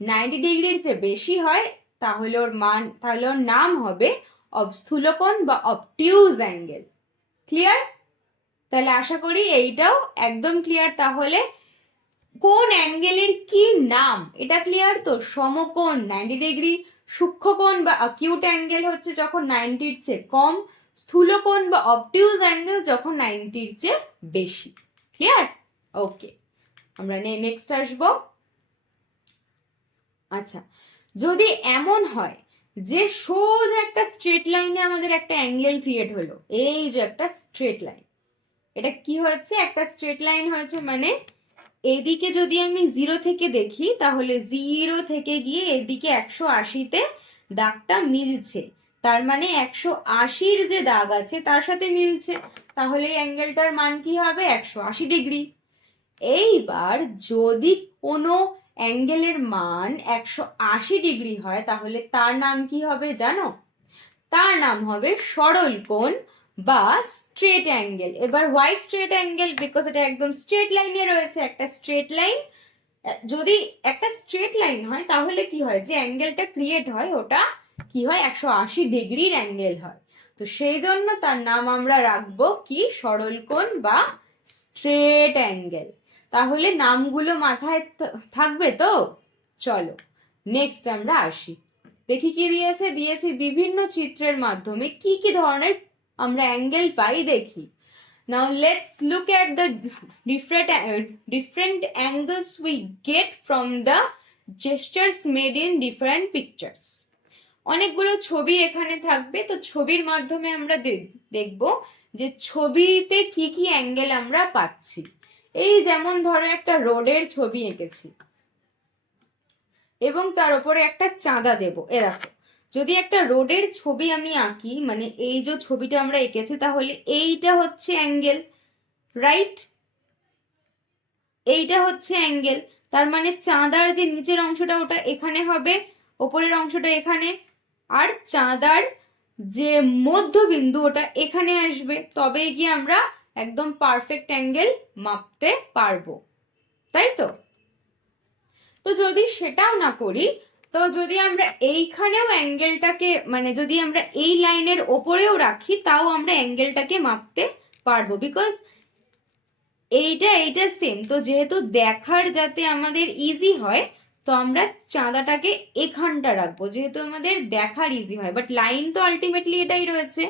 90 ডিগ্রির চেয়ে বেশি হয় তাহলে ওর নাম হবে স্থূলকোণ বা অবটিউজ অ্যাঙ্গেল। ক্লিয়ার? তাহলে আশা করি এইটাও একদম ক্লিয়ার। তাহলে কোন অ্যাঙ্গেলের কি নাম এটা ক্লিয়ার তো? সমকোণ 90 ডিগ্রি, সূক্ষ্মকোণ বা অ্যাকিউট অ্যাঙ্গেল হচ্ছে যখন 90-র চেয়ে কম, স্থূলকোণ বা অবটিউজ অ্যাঙ্গেল যখন 90-র চেয়ে বেশি। ক্লিয়ার? ওকে, আমরা নেক্সট আসবো। আচ্ছা, যদি এমন হয় যে সোজা একটা স্ট্রেট লাইনে আমাদের একটা অ্যাঙ্গেল ক্রিয়েট হলো, এই যে একটা স্ট্রেট লাইন, এটা কি হয়েছে? একটা স্ট্রেট লাইন হয়েছে, মানে এদিকে যদি আমি 0 থেকে দেখি তাহলে 0 থেকে গিয়ে এদিকে 180-তে দাগটা মিলছে, তার মানে 180-র যে দাগ আছে তার সাথে মিলছে, তাহলে এই অ্যাঙ্গেলটার মান কি হবে? 180 ডিগ্রি। এইবার যদি কোনো অ্যাঙ্গেলের মান 180 ডিগ্রি হয় তাহলে তার নাম কি হবে জানো? তার নাম হবে সরল কোণ বা স্ট্রেট অ্যাঙ্গেল। এবার ওয়াই স্ট্রেট অ্যাঙ্গেল? বিকজ এটা একদম স্ট্রেট লাইনে রয়েছে, একটা স্ট্রেট লাইন। যদি একটা স্ট্রেট লাইন হয় তাহলে কি হয়? যে অ্যাঙ্গেলটা ক্রিয়েট হয় ওটা কি হয়? 180 ডিগ্রির অ্যাঙ্গেল হয়। তো সেই জন্য তার নাম আমরা রাখবো কি? সরল কোণ বা স্ট্রেট অ্যাঙ্গেল। তাহলে নামগুলো মাথায় থাকবে তো? চলো নেক্সট আমরা আসি, দেখি কি দিয়েছে। দিয়েছে বিভিন্ন চিত্রের মাধ্যমে কি কি ধরনের আমরা অ্যাঙ্গেল পাই দেখি। Now let's look at the different angles we get from the gestures made in different pictures. অনেকগুলো ছবি এখানে থাকবে, তো ছবির মাধ্যমে আমরা দেখব যে ছবিতে কি কি অ্যাঙ্গেল আমরা পাচ্ছি। এই যেমন ধরো একটা রোডের ছবি এঁকেছি এবং তার উপরে একটা চাঁদা দেব। এ দেখো, যদি একটা রোডের ছবি আমি আঁকি, মানে এই যে ছবিটা আমরা এঁকেছি, তাহলে এইটা হচ্ছে অ্যাঙ্গেল, রাইট? এইটা হচ্ছে অ্যাঙ্গেল, তার মানে চাঁদার যে নিচের অংশটা ওটা এখানে হবে, ওপরের অংশটা এখানে, আর চাঁদার যে মধ্যবিন্দু ওটা এখানে আসবে, তবে গিয়ে আমরা একদম পারফেক্ট অ্যাঙ্গেল মাপতে পারবো, তাই তো? তো যদি সেটাও না করি, তো যদি আমরা এইখানেও অ্যাঙ্গেলটাকে, মানে যদি আমরা এই লাইনের ওপরেও রাখি, তাও আমরা অ্যাঙ্গেলটাকে মাপতে পারবো, বিকজ এইটা সেম। তো যেহেতু দেখার যাতে আমাদের ইজি হয়, তো আমরা চাঁদাটাকে এখানটা রাখবো, যেহেতু আমাদের দেখার ইজি হয়। বাট লাইন তো আলটিমেটলি এটাই রয়েছে,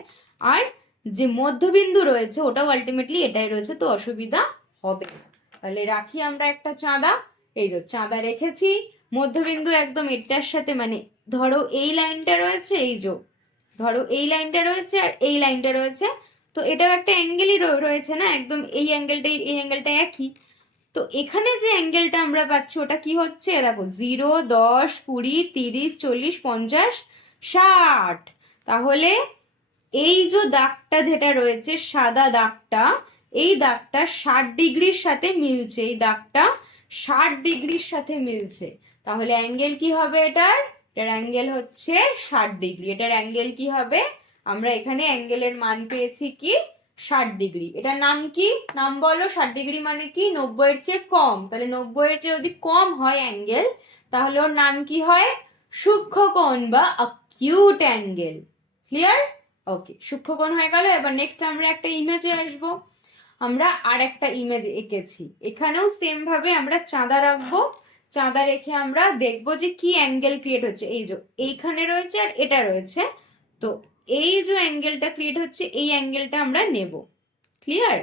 আর যে মধ্যবিন্দু রয়েছে ওটাও আলটিমেটলি এটাই রয়েছে, তো অসুবিধা হবে না। তাহলে রাখি আমরা একটা চাঁদা, এই যে চাঁদা রেখেছি, মধ্যবিন্দু একদম এটার সাথে, মানে ধরো এই লাইনটা রয়েছে, এই যে ধরো এই লাইনটা রয়েছে আর এই লাইনটা রয়েছে, তো এটাও একটা অ্যাঙ্গেলই রয়েছে না, একদম এই অ্যাঙ্গেলটা একই। তো এখানে যে অ্যাঙ্গেলটা আমরা পাচ্ছি ওটা কি হচ্ছে, দেখো 0, 10, 20, 30, 40, 50, 60। তাহলে এই যে দাগটা যেটা রয়েছে সাদা দাগটা, এই দাগটা 60 ডিগ্রির সাথে মিলছে, এই দাগটা 60 ডিগ্রির সাথে মিলছে। তাহলে অ্যাঙ্গেল কি হবে এটার অ্যাঙ্গেল হচ্ছে 60 ডিগ্রি। এটার অ্যাঙ্গেল কি হবে, আমরা এখানে অ্যাঙ্গেলের মান পেয়েছি কি 60 ডিগ্রি। এটার নাম কি, নাম বলো। 60 ডিগ্রি মানে কি 90-এর চেয়ে কম। তাহলে 90-এর চেয়ে যদি কম হয় অ্যাঙ্গেল, তাহলে ওর নাম কি হয়, সূক্ষ্মকোণ বা অ্যাকিউট অ্যাঙ্গেল। ক্লিয়ার? ওকে, সূক্ষ্মকোণ হয়ে গেল। এবার নেক্সট আমরা একটা ইমেজে আসব। আমরা আর একটা ইমেজ এঁকেছি, এখানেও সেম ভাবে আমরা চাঁদা রাখবো। চাঁদা রেখে আমরা দেখবো যে কি অ্যাঙ্গেল ক্রিয়েট হচ্ছে। এই যে এইখানে রয়েছে আর এটা রয়েছে, তো এই যে অ্যাঙ্গেলটা ক্রিয়েট হচ্ছে এই অ্যাঙ্গেলটা আমরা নেব। ক্লিয়ার?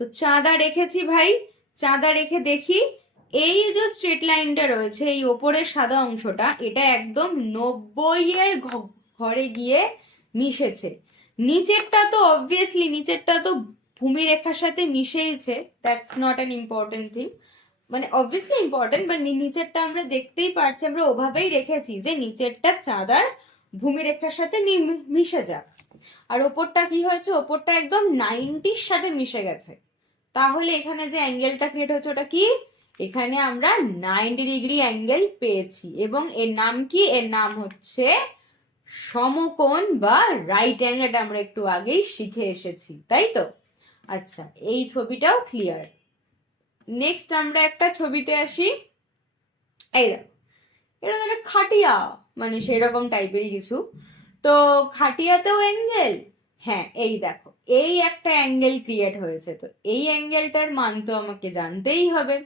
তো চাঁদা রেখেছি ভাই, চাঁদা রেখে দেখি এই যে স্ট্রেট লাইনটা রয়েছে, এই ওপরের সাদা অংশটা, এটা একদম 90-এর ঘরে গিয়ে মিশেছে। নিচেরটা তো অবভিয়াসলি, নিচেরটা তো ভূমিরেখার সাথে মিশেইছে, that's not an important thing, মানে অবভিয়াসলি ইম্পর্টেন্ট, বাট নিচেরটা আমরা দেখতেই পারছি, আমরা ওভাবেই রেখেছি যে নিচেরটা চাঁদার ভূমিরেখার সাথে মিশে যাক। আর ওপরটা কি হয়েছে, ওপরটা একদম 90-র সাথে মিশে গেছে। তাহলে এখানে যে অ্যাঙ্গেলটা ক্রিয়েট হচ্ছে ওটা কি, এখানে আমরা 90 ডিগ্রি অ্যাঙ্গেল পেয়েছি। এবং এর নাম কি, এর নাম হচ্ছে সমকোণ বা রাইট অ্যাঙ্গেল। এটা আমরা একটু আগেই শিখে এসেছি, তাই তো? আচ্ছা, এই ছবিটাও ক্লিয়ার। নেক্সট আমরা একটা ছবিতে আসি। এই দেখো, এটা তো একটা খাটিয়া, মানে সেরকম টাইপেরই কিছু। তো খাটিয়াতেও অ্যাঙ্গেল, হ্যাঁ এই দেখো এই একটা অ্যাঙ্গেল ক্রিয়েট হয়েছে। তো এই অ্যাঙ্গেলটার মান তো আমাকে জানতেই হবে।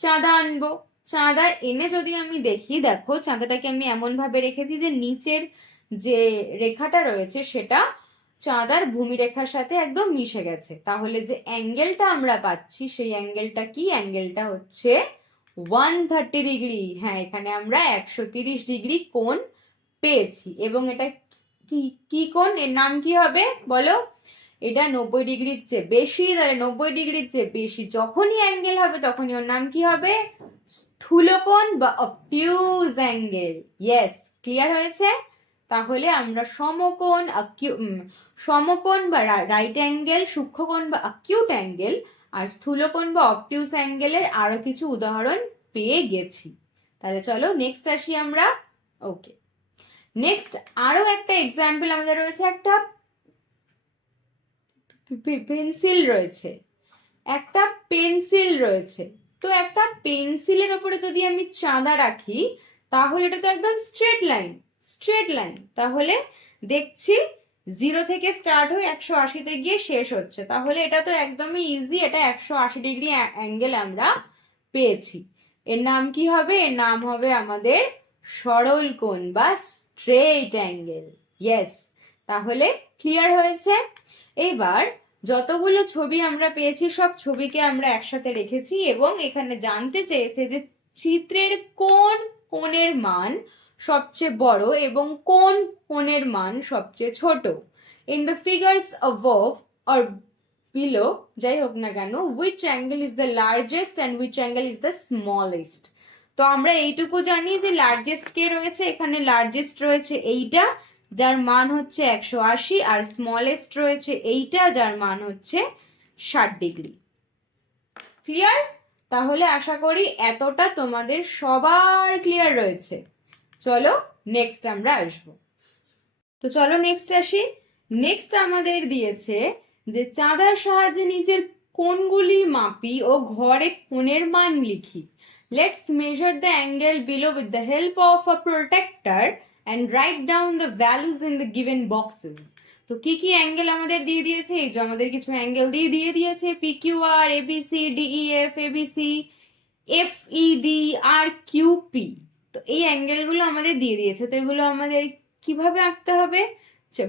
চাঁদা আনবো, চাঁদা এনে যদি আমি দেখি, দেখো চাঁদাটাকে আমি এমন ভাবে রেখেছি যে নিচের যে রেখাটা রয়েছে সেটা চাঁদার ভূমিরেখার সাথে একদম মিশে গেছে। তাহলে যে অ্যাঙ্গেলটা আমরা পাচ্ছি সেই অ্যাঙ্গেলটা কি, অ্যাঙ্গেলটা হচ্ছে 130 ডিগ্রি। হ্যাঁ, এখানে আমরা 130 ডিগ্রি কোণ পেয়েছি। এবং এটা কি কি কোণ, এর নাম কি হবে বলো? এটা 90 ডিগ্রির চেয়ে বেশি। তাহলে 90 ডিগ্রির চেয়ে বেশি যখনই অ্যাঙ্গেল হবে তখনই ওর নাম কি হবে, স্থূলকোণ বা অবটিউজ অ্যাঙ্গেল। ইয়েস, ক্লিয়ার হয়েছে? তাহলে আমরা সমকোণ বা রাইট অ্যাঙ্গেল, সূক্ষ্মকোণ বা অ্যাকিউট অ্যাঙ্গেল, আর স্থূলকোণ বা অবটিউজ অ্যাঙ্গেলের আরো কিছু উদাহরণ পেয়ে গেছি। তাহলে চলো নেক্সট আসি আমরা। ওকে, নেক্সট আরো একটা এক্সাম্পল আমাদের রয়েছে। একটা পেন্সিল রয়েছে, একটা পেন্সিল রয়েছে। তো একটা পেন্সিলের ওপরে যদি আমি চাঁদা রাখি, তাহলে এটা তো একদম স্ট্রেট লাইন, স্ট্রেট লাইন। তাহলে দেখছি 0 থেকে স্টার্ট হয়ে 180-তে গিয়ে শেষ হচ্ছে। তাহলে এটা তো একদমই ইজি, এটা 180 ডিগ্রি অ্যাঙ্গেল আমরা পেয়েছি। এর নাম কি হবে, এর নাম হবে আমাদের সরল কোণ বা স্ট্রেট অ্যাঙ্গেল। ইয়েস, তাহলে ক্লিয়ার হয়েছে? এবার যতগুলো ছবি আমরা পেয়েছি সব ছবিকে আমরা একসাথে রেখেছি এবং এখানে জানতে চেয়েছে যে চিত্রের কোন কোণের মান সবচেয়ে বড় এবং কোন কোণের মান সবচেয়ে ছোট। In the figures above or below, যাই হোক না কেন, which angle is the largest and which angle is the smallest? তো আমরা এইটুকু জানি যে লার্জেস্ট কে রয়েছে, এখানে লার্জেস্ট রয়েছে এইটা যার মান হচ্ছে 180, আর স্মলেস্ট রয়েছে এইটা যার মান হচ্ছে 60 ডিগ্রি। ক্লিয়ার? তাহলে আশা করি এতটা তোমাদের সবার ক্লিয়ার রয়েছে। চলো নেক্সট আমরা আসবো। তো চলো নেক্সট আসি। নেক্সট আমাদের দিয়েছে যে চাঁদার সাহায্যে নিচের কোণগুলি মাপি ও ঘরে কোণের মান লিখি। Let's measure the angle below with the help of a protractor and write down the values in the given boxes. তো কি কি অ্যাঙ্গেল আমাদের দিয়ে দিয়েছে, এই যে আমাদের কিছু অ্যাঙ্গেল দিয়ে দিয়েছে, PQR, ABC, DEF, ABC, FED আর QP। তো এই অ্যাঙ্গেলগুলো আমাদের দিয়ে দিয়েছে। তো এগুলো আমাদের কিভাবে আঁকতে হবে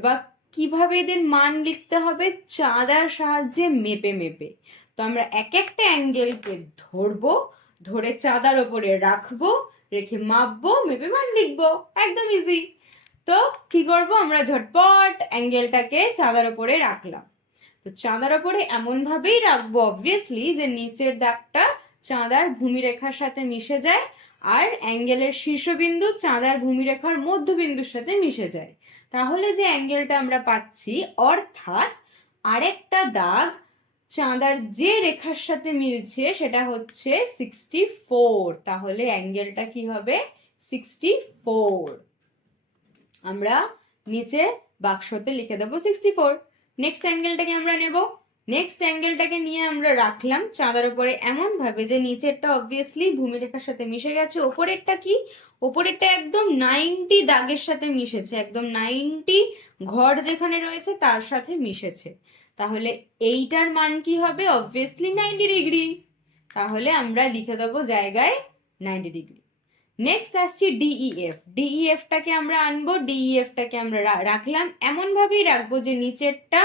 বা কিভাবে এদের মান লিখতে হবে, চাঁদার সাহায্যে মেপে মেপে। তো আমরা এক একটা অ্যাঙ্গেলকে ধরবো, ধরে চাঁদার ওপরে রাখবো, রেখে মাপবো, মেপে মান লিখবো, একদম ইজি। তো কি করব, আমরা ঝটপট অ্যাঙ্গেলটাকে চাঁদার ওপরে রাখলাম। তো চাঁদার ওপরে এমন ভাবেই রাখবো অবভিয়াসলি যে নিচের দাগটা চাঁদার ভূমিরেখার সাথে মিশে যায়, আর অ্যাঙ্গেলের শীর্ষবিন্দু চাঁদার ভূমিরেখার মধ্যবিন্দুর সাথে মিশে যায়। তাহলে যে অ্যাঙ্গেলটা আমরা পাচ্ছি, অর্থাৎ আরেকটা দাগ চাঁদার যে রেখার সাথে মিলছে সেটা হচ্ছে 64। তাহলে অ্যাঙ্গেলটা কি হবে? 64। আমরা নিচে বাক্সতে লিখে দেবো 64। নেক্সট অ্যাঙ্গেলটাকে আমরা নেব। নেক্সট অ্যাঙ্গেলটাকে নিয়ে আমরা রাখলাম চাঁদার উপরে এমন ভাবে যে নিচেরটা অবভিয়াসলি ভূমিরেখার সাথে মিশে গেছে, ওপরেরটা কি? ওপরেরটা একদম 90 দাগের সাথে মিশেছে, একদম 90 ঘর যেখানে রয়েছে তার সাথে মিশেছে। তাহলে এইটার মান কি হবে? Obviously 90 degree. তাহলে আমরা লিখে দেবো জায়গায় 90 ডিগ্রি। নেক্সট আসছি ডিইএফ। ডিইএফটাকে আমরা আনবো, ডিইএফটাকে আমরা রাখলাম এমন ভাবেই রাখবো যে নিচেরটা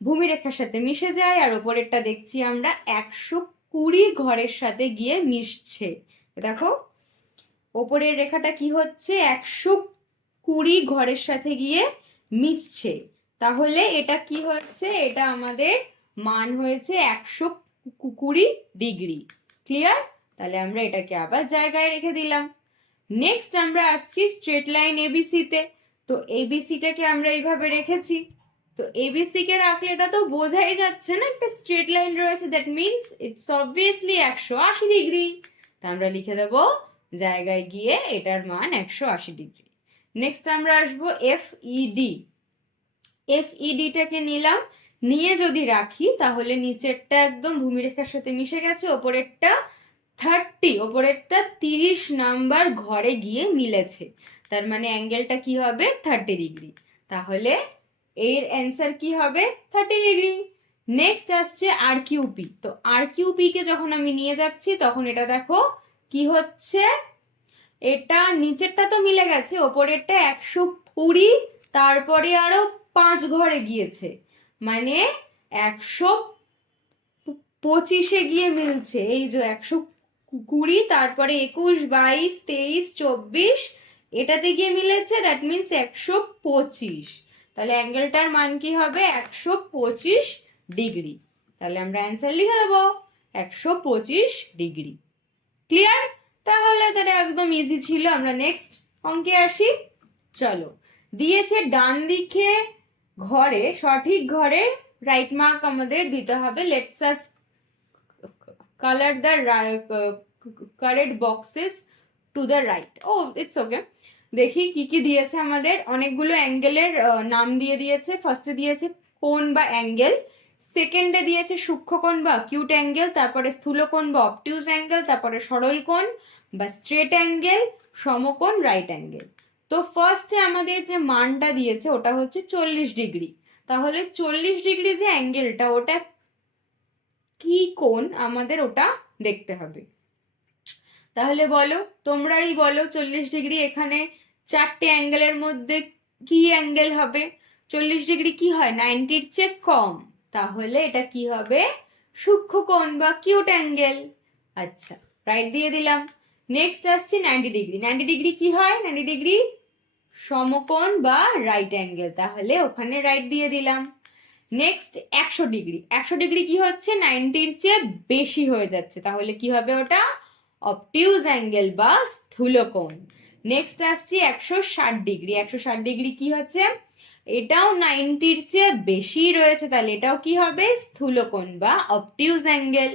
ভূমিরেখার সাথে মিশে যায়, আর ওপরেরটা দেখছি আমরা 120 ঘরের সাথে গিয়ে মিশছে। দেখো ওপরের রেখাটা কি হচ্ছে? 120 ঘরের সাথে গিয়ে মিশছে। তাহলে এটা কি হচ্ছে? এটা আমাদের মান হয়েছে 120 ডিগ্রি। ক্লিয়ার? তাহলে আমরা এটাকে আবার জায়গায় রেখে দিলাম। নেক্সট আমরা আসছি স্ট্রেট লাইন এবিসি তে। তো এবিসিটাকে আমরা এইভাবে রেখেছি। তো এবিসি কে রাখলে এটা তো বোঝাই যাচ্ছে না একটা স্ট্রেট লাইন রয়েছে, that means it's obviously 180 degree. তা আমরা লিখে দেব জায়গায় গিয়ে এটার মান 180 ডিগ্রি। নেক্সট আমরা আসবো এফইডি। এফইডিটাকে নিলাম, নিয়ে যদি রাখি তাহলে নিচেরটা একদম ভূমিরেখার সাথে মিশে গেছে, ওপরেরটা 30, ওপরেরটা 30 নাম্বার ঘরে গিয়ে মিলেছে। তার মানে অ্যাঙ্গেলটা কি হবে? 30 ডিগ্রি। তাহলে এর অ্যান্সার কি হবে? 30 ডিগ্রি। নেক্সট আসছে আরকিউপি। তো আরকিউপি কে যখন আমি নিয়ে যাচ্ছি তখন এটা দেখো কি হচ্ছে, এটা নিচেরটা তো মিলে গেছে, ওপরেরটা 120 তারপরে আরো 5 ঘরে গিয়েছে, মানে 125-এ গিয়ে মিলছে। এই যে 120 তারপরে 21, 22, 23, 24 এটাতে গিয়ে মিলেছে, দ্যাট মিনস 125। তাহলে অ্যাঙ্গেলটার মান কি হবে? 125 ডিগ্রি। তাহলে আমরা অ্যান্সার লিখে দেবো 125 ডিগ্রি। ক্লিয়ার? তাহলে তাহলে একদম ইজি ছিল। আমরা নেক্সট অঙ্কে আসি। চলো, দিয়েছে ডান দিকে ঘরে, সঠিক ঘরে রাইট মার্ক আমাদের দিতে হবে। Let's us colour the correct boxes to the right. Oh it's okay. দেখি কি কি দিয়েছে আমাদের। অনেকগুলো অ্যাঙ্গেলের নাম দিয়ে দিয়েছে। ফার্স্টে দিয়েছে কোণ বা অ্যাঙ্গেল, সেকেন্ডে দিয়েছে সূক্ষ্মকোণ বা অ্যাকিউট অ্যাঙ্গেল, তারপরে স্থূলকোণ বা অবটিউজ অ্যাঙ্গেল, তারপরে সরল কোণ বা স্ট্রেট অ্যাঙ্গেল, সমকোণ, রাইট অ্যাঙ্গেল। তো ফার্স্টে আমাদের যে মানটা দিয়েছে ওটা হচ্ছে 40 ডিগ্রি। তাহলে 40 ডিগ্রি যে অ্যাঙ্গেলটা, ওটা কি কোণ আমাদের ওটা দেখতে হবে। তাহলে বলো, তোমরাই বলো 40 ডিগ্রি এখানে 4টে অ্যাঙ্গেলের মধ্যে কি অ্যাঙ্গেল হবে? 40 ডিগ্রি কি হয়? 90-র চেয়ে কম। তাহলে এটা কি হবে? সূক্ষ্মকোণ বা কিউট অ্যাঙ্গেল। আচ্ছা, রাইট দিয়ে দিলাম। নেক্সট আসছে 90 ডিগ্রি। 90 ডিগ্রি কি হয়? 90 ডিগ্রি সমকোণ বা রাইট অ্যাঙ্গেল। তাহলে ওখানে রাইট দিয়ে দিলাম। Next 100 degree. 100 ডিগ্রি কি হচ্ছে? 90-র চেয়ে বেশি হয়ে যাচ্ছে। তাহলে কি হবে ওটা? অবটিউজ অ্যাঙ্গেল বা স্থূলকোণ। নেক্সট আসছি 160 ডিগ্রি। 160 ডিগ্রি কি হচ্ছে? এটাও 90-র চেয়ে বেশি রয়েছে, তাহলে এটাও কি হবে? স্থূলকোণ বা অবটিউজ অ্যাঙ্গেল।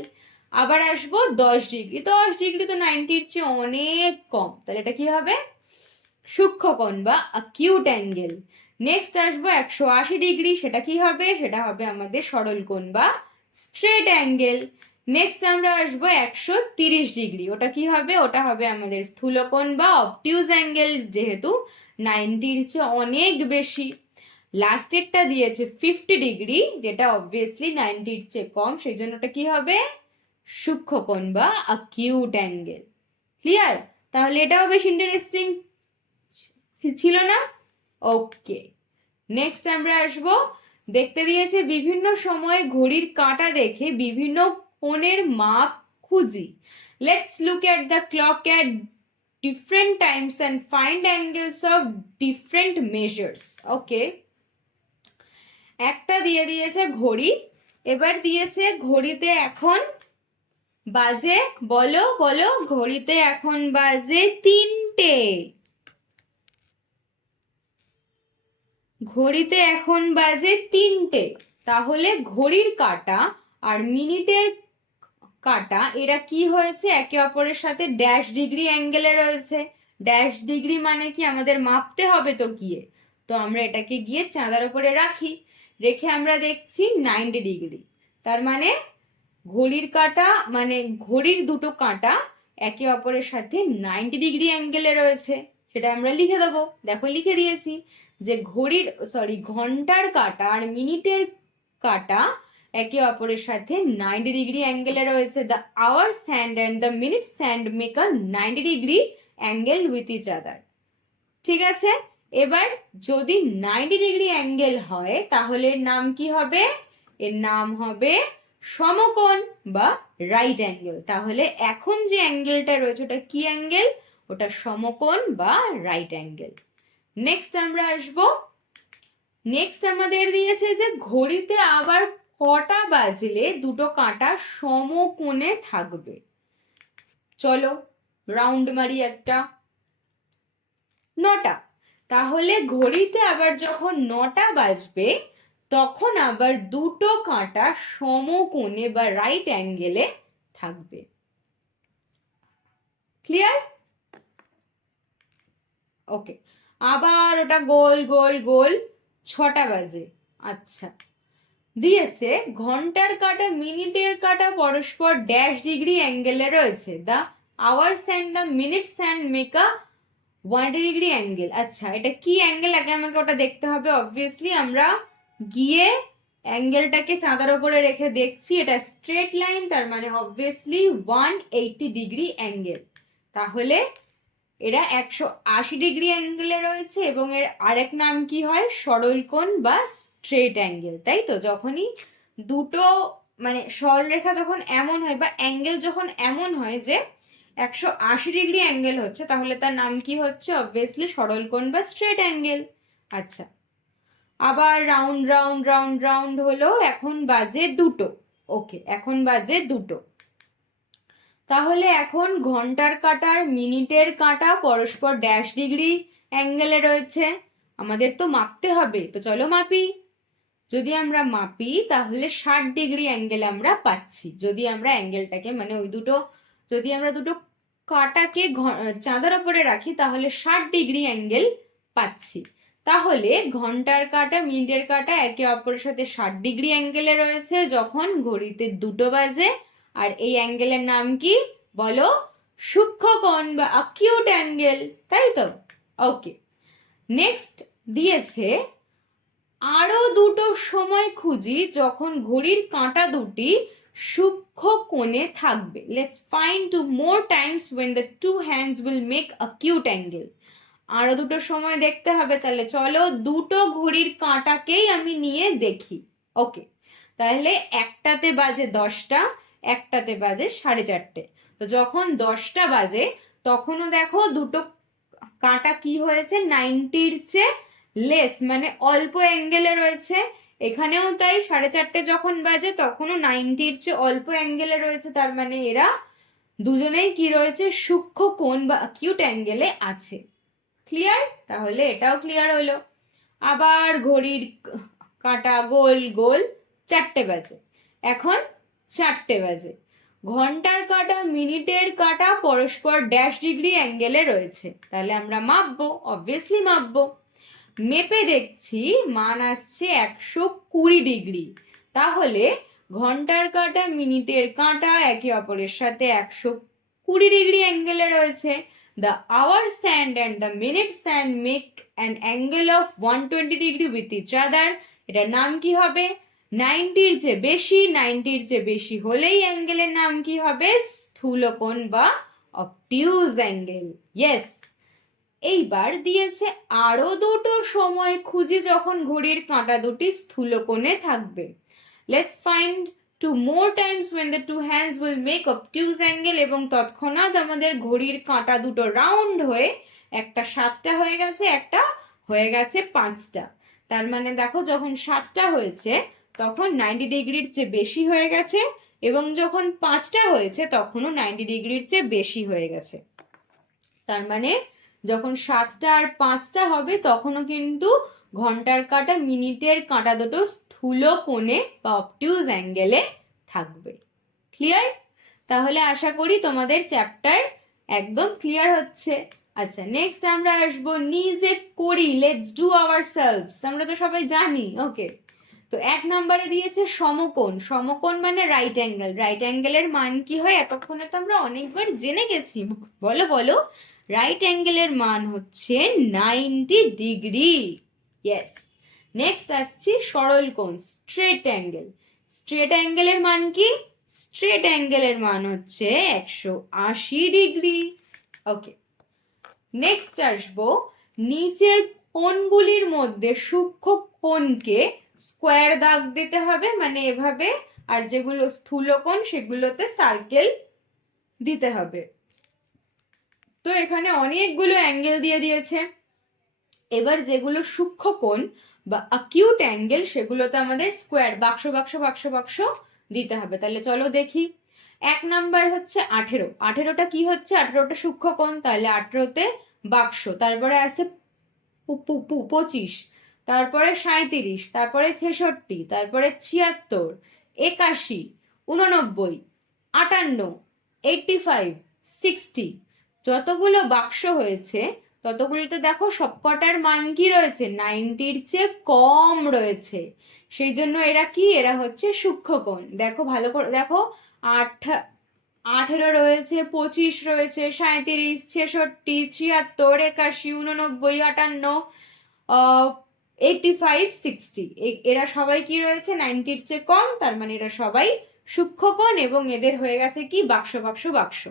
আবার আসবো 10 ডিগ্রি। 10 ডিগ্রি তো 90-র চেয়ে অনেক কম, তাহলে এটা কি হবে? সূক্ষ্মকোণ বা অ্যাকিউট অ্যাঙ্গেল। নেক্সট আসবো 180 ডিগ্রি। সেটা কি হবে? সেটা হবে আমাদের সরল কোণ বা স্ট্রেট অ্যাঙ্গেল। নেক্সট আমরা আসবো 130 ডিগ্রি। ওটা কি হবে? ওটা হবে আমাদের স্থূলকোণ বা অবটিউজ অ্যাঙ্গেল, যেহেতু 90-র চেয়ে অনেক বেশি। লাস্টেরটা দিয়েছে 50 ডিগ্রি, যেটা অবভিয়াসলি 90-র চেয়ে কম, সেই জন্য ওটা কি হবে? সূক্ষ্মকোণ বা অ্যাকিউট অ্যাঙ্গেল। ক্লিয়ার? তাহলে এটাও বেশ ইন্টারেস্টিং ছিল না? ওকে, নেক্সট আমরা আসবো, দেখতে দিয়েছে বিভিন্ন সময়ে ঘড়ির কাঁটা দেখে বিভিন্ন কোণের মাপ খুঁজি। Let's look at the clock at different times and find angles of different measures. ওকে, একটা দিয়ে দিয়েছে ঘড়ি, এবার দিয়েছে ঘড়িতে এখন বাজে, বলো বলো, ঘড়িতে এখন বাজে 3টে। ঘড়িতে এখন বাজে 3টে। তাহলে ঘড়ির কাঁটা আর মিনিটের কাঁটা এরা কি হয়েছে, একে অপরের সাথে ড্যাশ ডিগ্রি অ্যাঙ্গেলে রয়েছে। ড্যাশ ডিগ্রি মানে কি, আমাদের মাপতে হবে তো গিয়ে, তো আমরা এটাকে গিয়ে চাঁদার উপরে রাখি, রেখে আমরা দেখছি 90 ডিগ্রি। তার মানে ঘড়ির কাঁটা মানে ঘড়ির দুটো কাঁটা একে অপরের সাথে 90 ডিগ্রি অ্যাঙ্গেলে রয়েছে। সেটা আমরা লিখে দেবো, দেখো লিখে দিয়েছি যে ঘন্টার কাঁটা আর মিনিটের কাঁটা একে অপরের সাথে 90 ডিগ্রি অ্যাঙ্গেলে রয়েছে। The hours hand and the minutes hand make a 90 degree angle with each other. ঠিক আছে, এবার যদি 90 ডিগ্রি অ্যাঙ্গেল হয় তাহলে এর নাম কি হবে, এর নাম হবে সমকোণ বা রাইট অ্যাঙ্গেল। তাহলে এখন যে অ্যাঙ্গেলটা রয়েছে ওটা কি অ্যাঙ্গেল, ওটা সমকোণ বা রাইট অ্যাঙ্গেল। নেক্সট আমরা আসবো, নেক্সট আমাদের দিয়েছে যে ঘড়িতে আবার কটা বাজলে দুটো কাঁটা সমকোণে থাকবে। চলো রাউন্ড মারি একটা, 9টা। তাহলে ঘড়িতে আবার যখন 9টা বাজবে তখন আবার দুটো কাঁটা সমকোণে বা রাইট অ্যাঙ্গেলে থাকবে। ক্লিয়ার? ওকে, আবার ওটা গোল গোল গোল 6টা বাজে। আচ্ছা, দিয়েছে ঘন্টার কাঁটা মিনিটের কাঁটা পরস্পর ড্যাশ ডিগ্রি অ্যাঙ্গেলে রয়েছে। The hours and the minutes and make a 180 degree angle. আচ্ছা, এটা কি অ্যাঙ্গেল আগে আমাকে ওটা দেখতে হবে। অবভিয়াসলি আমরা গিয়ে অ্যাঙ্গেলটাকে চাঁদার উপরে রেখে দেখছি, এটা স্ট্রেট লাইন, তার মানে অবভিয়াসলি 180 ডিগ্রি অ্যাঙ্গেল। তাহলে এরা 180 ডিগ্রি অ্যাঙ্গেলে রয়েছে এবং এর আরেক নাম কি হয়, সরলকোণ বা স্ট্রেট অ্যাঙ্গেল। তাই তো, যখনই দুটো মানে সরলরেখা যখন এমন হয় বা অ্যাঙ্গেল যখন এমন হয় যে 180 ডিগ্রি অ্যাঙ্গেল হচ্ছে, তাহলে তার নাম কি হচ্ছে, অবভিয়াসলি সরলকোণ বা স্ট্রেট অ্যাঙ্গেল। আচ্ছা, আবার রাউন্ড রাউন্ড রাউন্ড রাউন্ড হলো, এখন বাজে 2টো। ওকে, এখন বাজে 2টো। তাহলে এখন ঘন্টার কাঁটা আর মিনিটের কাঁটা পরস্পর ড্যাশ ডিগ্রি অ্যাঙ্গেলে রয়েছে, আমাদের তো মাপতে হবে, তো চলো মাপি। যদি আমরা মাপি তাহলে 60 ডিগ্রি অ্যাঙ্গেল আমরা পাচ্ছি। যদি আমরা অ্যাঙ্গেলটাকে মানে ওই দুটো, যদি আমরা দুটো কাঁটাকে চাঁদার উপরে রাখি তাহলে 60 ডিগ্রি অ্যাঙ্গেল পাচ্ছি। তাহলে ঘন্টার কাঁটা মিনিটের কাঁটা একে অপরের সাথে 60 ডিগ্রি অ্যাঙ্গেলে রয়েছে যখন ঘড়িতে 2টো বাজে। আর এই অ্যাঙ্গেলের নাম কি বলো, সূক্ষ্মকোণ বা অ্যাকিউট অ্যাঙ্গেল। তাই তো? ওকে, নেক্সট দিয়েছে আরো দুটো সময় খুঁজি যখন ঘড়ির কাঁটা দুটি সূক্ষ্ম কোণে থাকবে। Let's find 2 more times when the two hands will make acute angle. আরো দুটো সময় দেখতে হবে, তাহলে চলো দুটো ঘড়ির কাঁটাকেই আমি নিয়ে দেখি। ওকে, তাহলে একটাতে বাজে 10টা, একটাতে বাজে 4:30। তো যখন 10টা বাজে তখনও দেখো দুটো কাঁটা কি হয়েছে, 90-র চেয়ে লেস মানে অল্প অ্যাঙ্গেলে রয়েছে। এখানেও তাই, 4:30 যখন বাজে তখনও 90-র চেয়ে অল্প অ্যাঙ্গেলে রয়েছে। তার মানে এরা দুজনেই কি রয়েছে, সূক্ষ্ম কোণ বা অ্যাকিউট অ্যাঙ্গেলে আছে। ক্লিয়ার? তাহলে এটাও ক্লিয়ার হলো। আবার ঘড়ির কাঁটা গোল গোল 4টে বাজে, এখন 4টে বাজে। ঘন্টার কাঁটা মিনিটের কাঁটা পরস্পর ড্যাশ ডিগ্রি অ্যাঙ্গেলে রয়েছে, তাহলে আমরা মাপবো, অবভিয়াসলি মাপবো। মেপে দেখছি মান আসছে 120 ডিগ্রি। তাহলে ঘন্টার কাঁটা মিনিটের কাঁটা একে অপরের সাথে 120 ডিগ্রি অ্যাঙ্গেলে রয়েছে। The hours hand and the minutes hand make an angle of 120 degree with each other. এটার নাম কি হবে, 90-র চেয়ে বেশি, 90-র চেয়ে বেশি হলেই অ্যাঙ্গেলের নাম কি হবে, স্থূলকোণ বা অবটিউজ অ্যাঙ্গেল। ইয়েস। এইবার দিয়েছে আরো দুটো সময় খুঁজি যখন ঘড়ির কাঁটা দুটি স্থূলকোণে থাকবে। Let's find 2 more times when the two hands will make obtuse angle. এবং তৎক্ষণাৎ আমাদের ঘড়ির কাঁটা দুটো রাউন্ড হয়ে একটা 7টা হয়ে গেছে, একটা হয়ে গেছে 5টা। তার মানে দেখো যখন 7টা হয়েছে তখন 90 ডিগ্রির চেয়ে বেশি হয়ে গেছে, এবং যখন 5টা হয়েছে তখনও 90 ডিগ্রির চেয়ে বেশি হয়ে গেছে। তার মানে যখন 7টা আর 5টা হবে তখনও কিন্তু ঘন্টার কাঁটা মিনিটের কাঁটা দুটো স্থূল কোণে বা অবটিউজ অ্যাঙ্গেলে থাকবে। ক্লিয়ার? তাহলে আশা করি তোমাদের চ্যাপ্টার একদম ক্লিয়ার হচ্ছে। আচ্ছা, নেক্সট আমরা আসবো নিজে করি, লেটস ডু আওয়ারসেলভস। আমরা তো সবাই জানি। ওকে, তো 1 নম্বরে দিয়েছে সমকোণ। সমকোণ মানে রাইট অ্যাঙ্গেল। রাইট অ্যাঙ্গেলের মান কি হয় এতক্ষণে তো আমরা অনেকবার জেনে গেছি। বলো বলো। রাইট অ্যাঙ্গেলের মান হচ্ছে 90 ডিগ্রি। ইয়েস। নেক্সট আসছি সরল কোণ, স্ট্রেট অ্যাঙ্গেল। স্ট্রেট অ্যাঙ্গেলের মান কি? স্ট্রেট অ্যাঙ্গেলের মান হচ্ছে 180 ডিগ্রি। ওকে, নেক্সট আসবো নিচের কোণগুলির মধ্যে সূক্ষ্ম কোণকে স্কোয়ার দাগ দিতে হবে, মানে এভাবে, আর যেগুলো স্থূল কোণ সেগুলোতে সার্কেল দিতে হবে। তো এখানে অনেকগুলো অ্যাঙ্গেল দিয়ে দিয়েছে। এবার যেগুলো সূক্ষ্ম কোণ বা অ্যাকিউট অ্যাঙ্গেল সেগুলোতে আমাদের স্কোয়ার বাক্স বাক্স বাক্স বাক্স দিতে হবে। তাহলে চলো দেখি। 1 নাম্বার হচ্ছে 18। 18টা কি হচ্ছে? 18টা সূক্ষ্ম কোণ, তাহলে 18তে বাক্স। তারপরে আছে 25, তারপরে 37, তারপরে 66, তারপরে 76, 81, 89, 58, 85, 60। যতগুলো বাক্স হয়েছে ততগুলোতে দেখো সবকটার মান কি রয়েছে? 90-র চেয়ে কম রয়েছে। সেই জন্য এরা কি? এরা হচ্ছে সূক্ষ্ম কোণ। দেখো ভালো করে দেখো, 18 রয়েছে, 25 রয়েছে, 37, 66, 76, 81, 89, 58, 85, 60। এরা সবাই কি রয়েছে? 90-র চেয়ে কম। তার মানে এরা সবাই সূক্ষ্ম কোণ, এবং এদের হয়ে গেছে কি? বাক্স বাক্স বাক্স।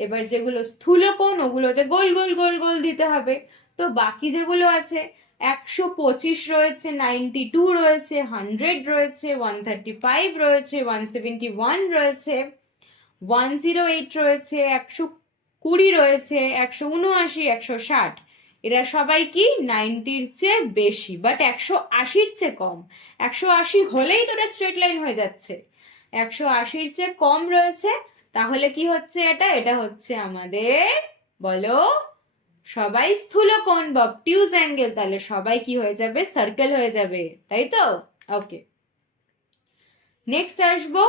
এবার যেগুলো স্থূল কোণ ওগুলোতে গোল গোল গোল গোল দিতে হবে। তো বাকি যেগুলো আছে 125 রয়েছে, 92 রয়েছে, 100 রয়েছে, 135 রয়েছে, 171 রয়েছে, 108 রয়েছে, 120 রয়েছে, 179, 160। এরা সবাই কি? 90-র চেয়ে বেশি, বাট 180-র চেয়ে কম। 180 হলেই তো এটা স্ট্রেট লাইন হয়ে যাচ্ছে। 180-র চেয়ে কম রয়েছে, তাহলে কি হচ্ছে এটা? এটা হচ্ছে আমাদের, বলো, সবাই স্থূল কোণ বা অবটিউজ অ্যাঙ্গেল। তাহলে সবাই কি হয়ে যাবে? সার্কেল হয়ে যাবে, তাই তো? ওকে, নেক্সট আসবো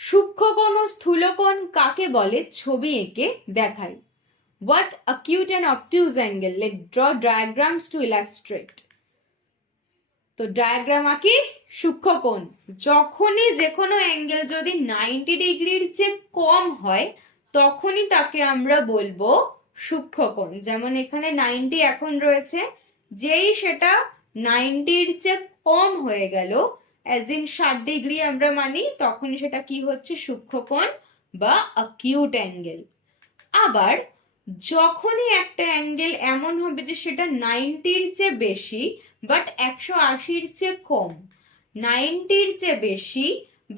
সূক্ষ্ম কোণ ও স্থূল কোণ কাকে বলে ছবি এঁকে দেখাই। What acute and obtuse angle? Let's draw diagrams to illustrate. তো ডায়াগ্রাম আঁকি। সূক্ষ্ম কোণ, যখনই যে কোনো অ্যাঙ্গেল যদি 90 ডিগ্রির চেয়ে কম হয় তখনই তাকে আমরা বলবো সূক্ষ্ম কোণ। যেমন এখানে 90 এখন রয়েছে, যেই সেটা 90-র চেয়ে কম হয়ে গেল, অ্যাজ ইন 60 ডিগ্রি আমরা মানি, তখনই সেটা কি হচ্ছে? সূক্ষ্ম কোণ বা অ্যাকিউট অ্যাঙ্গেল। আবার যখনই একটা অ্যাঙ্গেল এমন হবে যে সেটা 90-র চেয়ে বেশি বাট 180-র চেয়ে কম, 90-র চেয়ে বেশি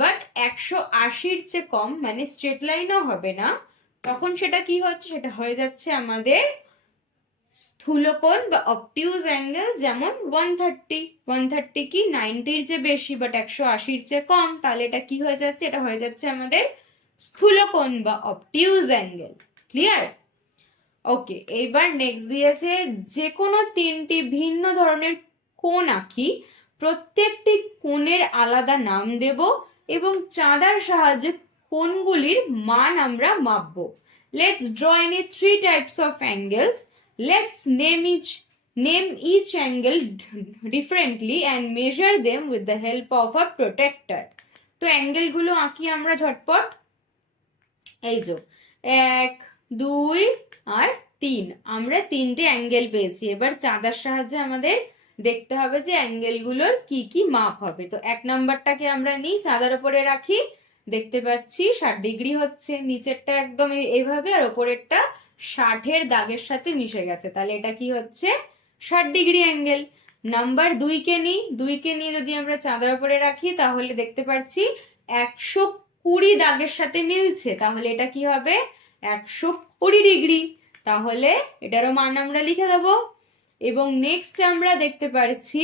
বাট 180-র চেয়ে কম, মানে স্ট্রেট লাইনও হবে না, তখন সেটা কি হচ্ছে? সেটা হয়ে যাচ্ছে আমাদের স্থূল কোণ বা অবটিউজ অ্যাঙ্গেল। যেমন 130 কি? 90-র চেয়ে বেশি বাট 180-র চেয়ে কম, তাহলে এটা কি হয়ে যাচ্ছে? এটা হয়ে যাচ্ছে আমাদের স্থূল কোণ বা অবটিউজ অ্যাঙ্গেল। ক্লিয়ার? ওকে, এইবার নেক্সট দিয়েছে যে কোনো 3টি ভিন্ন ধরনের কোণ আঁকি, প্রত্যেকটি কোণের আলাদা নাম দেব এবং চাঁদার সাহায্যে কোণগুলির মান আমরা মাপবো। Let's draw any 3 types of angles. Let's name each angle differently and measure them with the help of a protractor. তো অ্যাঙ্গেলগুলো আঁকি আমরা ঝটপট। এই যে 1, 2 আর 3, আমরা 3টে অ্যাঙ্গেল পেয়েছি। এবার চাঁদার সাহায্যে আমাদের দেখতে হবে যে অ্যাঙ্গেলগুলোর কি কি মাপ হবে। তো 1 নাম্বারটাকে আমরা নিই, চাঁদার উপরে রাখি, দেখতে পাচ্ছি 60 ডিগ্রি হচ্ছে। নিচেরটা একদম এইভাবে, আর ওপরেরটা 60-এর দাগের সাথে মিশে গেছে, তাহলে এটা কি হচ্ছে? 60 ডিগ্রি অ্যাঙ্গেল। নাম্বার 2কে নিই, 2কে নিয়ে যদি আমরা চাঁদার উপরে রাখি তাহলে দেখতে পাচ্ছি 120 দাগের সাথে মিলছে, তাহলে এটা কি হবে? 120 ডিগ্রি। তাহলে এটারও মান আমরা লিখে দেবো। এবং নেক্সট আমরা দেখতে পাচ্ছি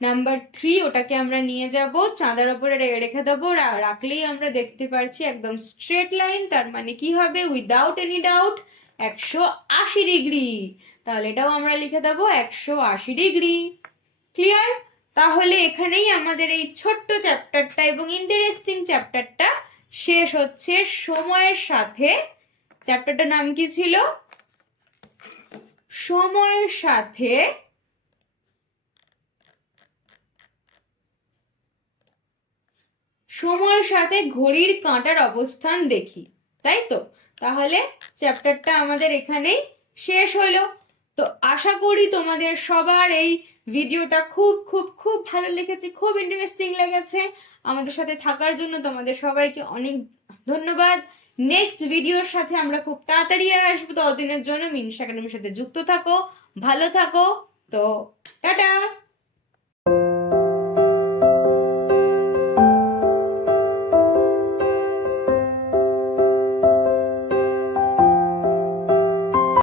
নাম্বার 3 ওটাকে আমরা নিয়ে যাব, চাঁদার ওপরে রেখে দেবো, রাখলেই আমরা দেখতে পারছি একদম স্ট্রেট লাইন, তার মানে কি হবে উইদাউট এনি ডাউট 180 ডিগ্রি। তাহলে এটাও আমরা লিখে দেবো 180 ডিগ্রি। ক্লিয়ার? তাহলে এখানেই আমাদের এই ছোট্ট চ্যাপ্টারটা এবং ইন্টারেস্টিং চ্যাপ্টারটা শেষ হচ্ছে সময়ের সাথে। চ্যাপ্টারটার নাম কি ছিল? সময়ের সাথে ঘড়ির কাঁটার অবস্থান দেখি, তাই তো? তাহলে চ্যাপ্টারটা আমাদের এখানেই শেষ হলো। তো আশা করি তোমাদের সবার এই ভিডিওটা খুব খুব খুব ভালো লেগেছে, খুব ইন্টারেস্টিং লেগেছে। আমাদের সাথে থাকার জন্য তোমাদের সবাইকে অনেক ধন্যবাদ। নেক্সট ভিডিওর সাথে আমরা খুব তাড়াতাড়ি আসবো, ততদিনের জন্য মিনস একাডেমির সাথে যুক্ত থাকো, ভালো থাকো। তো টাটা।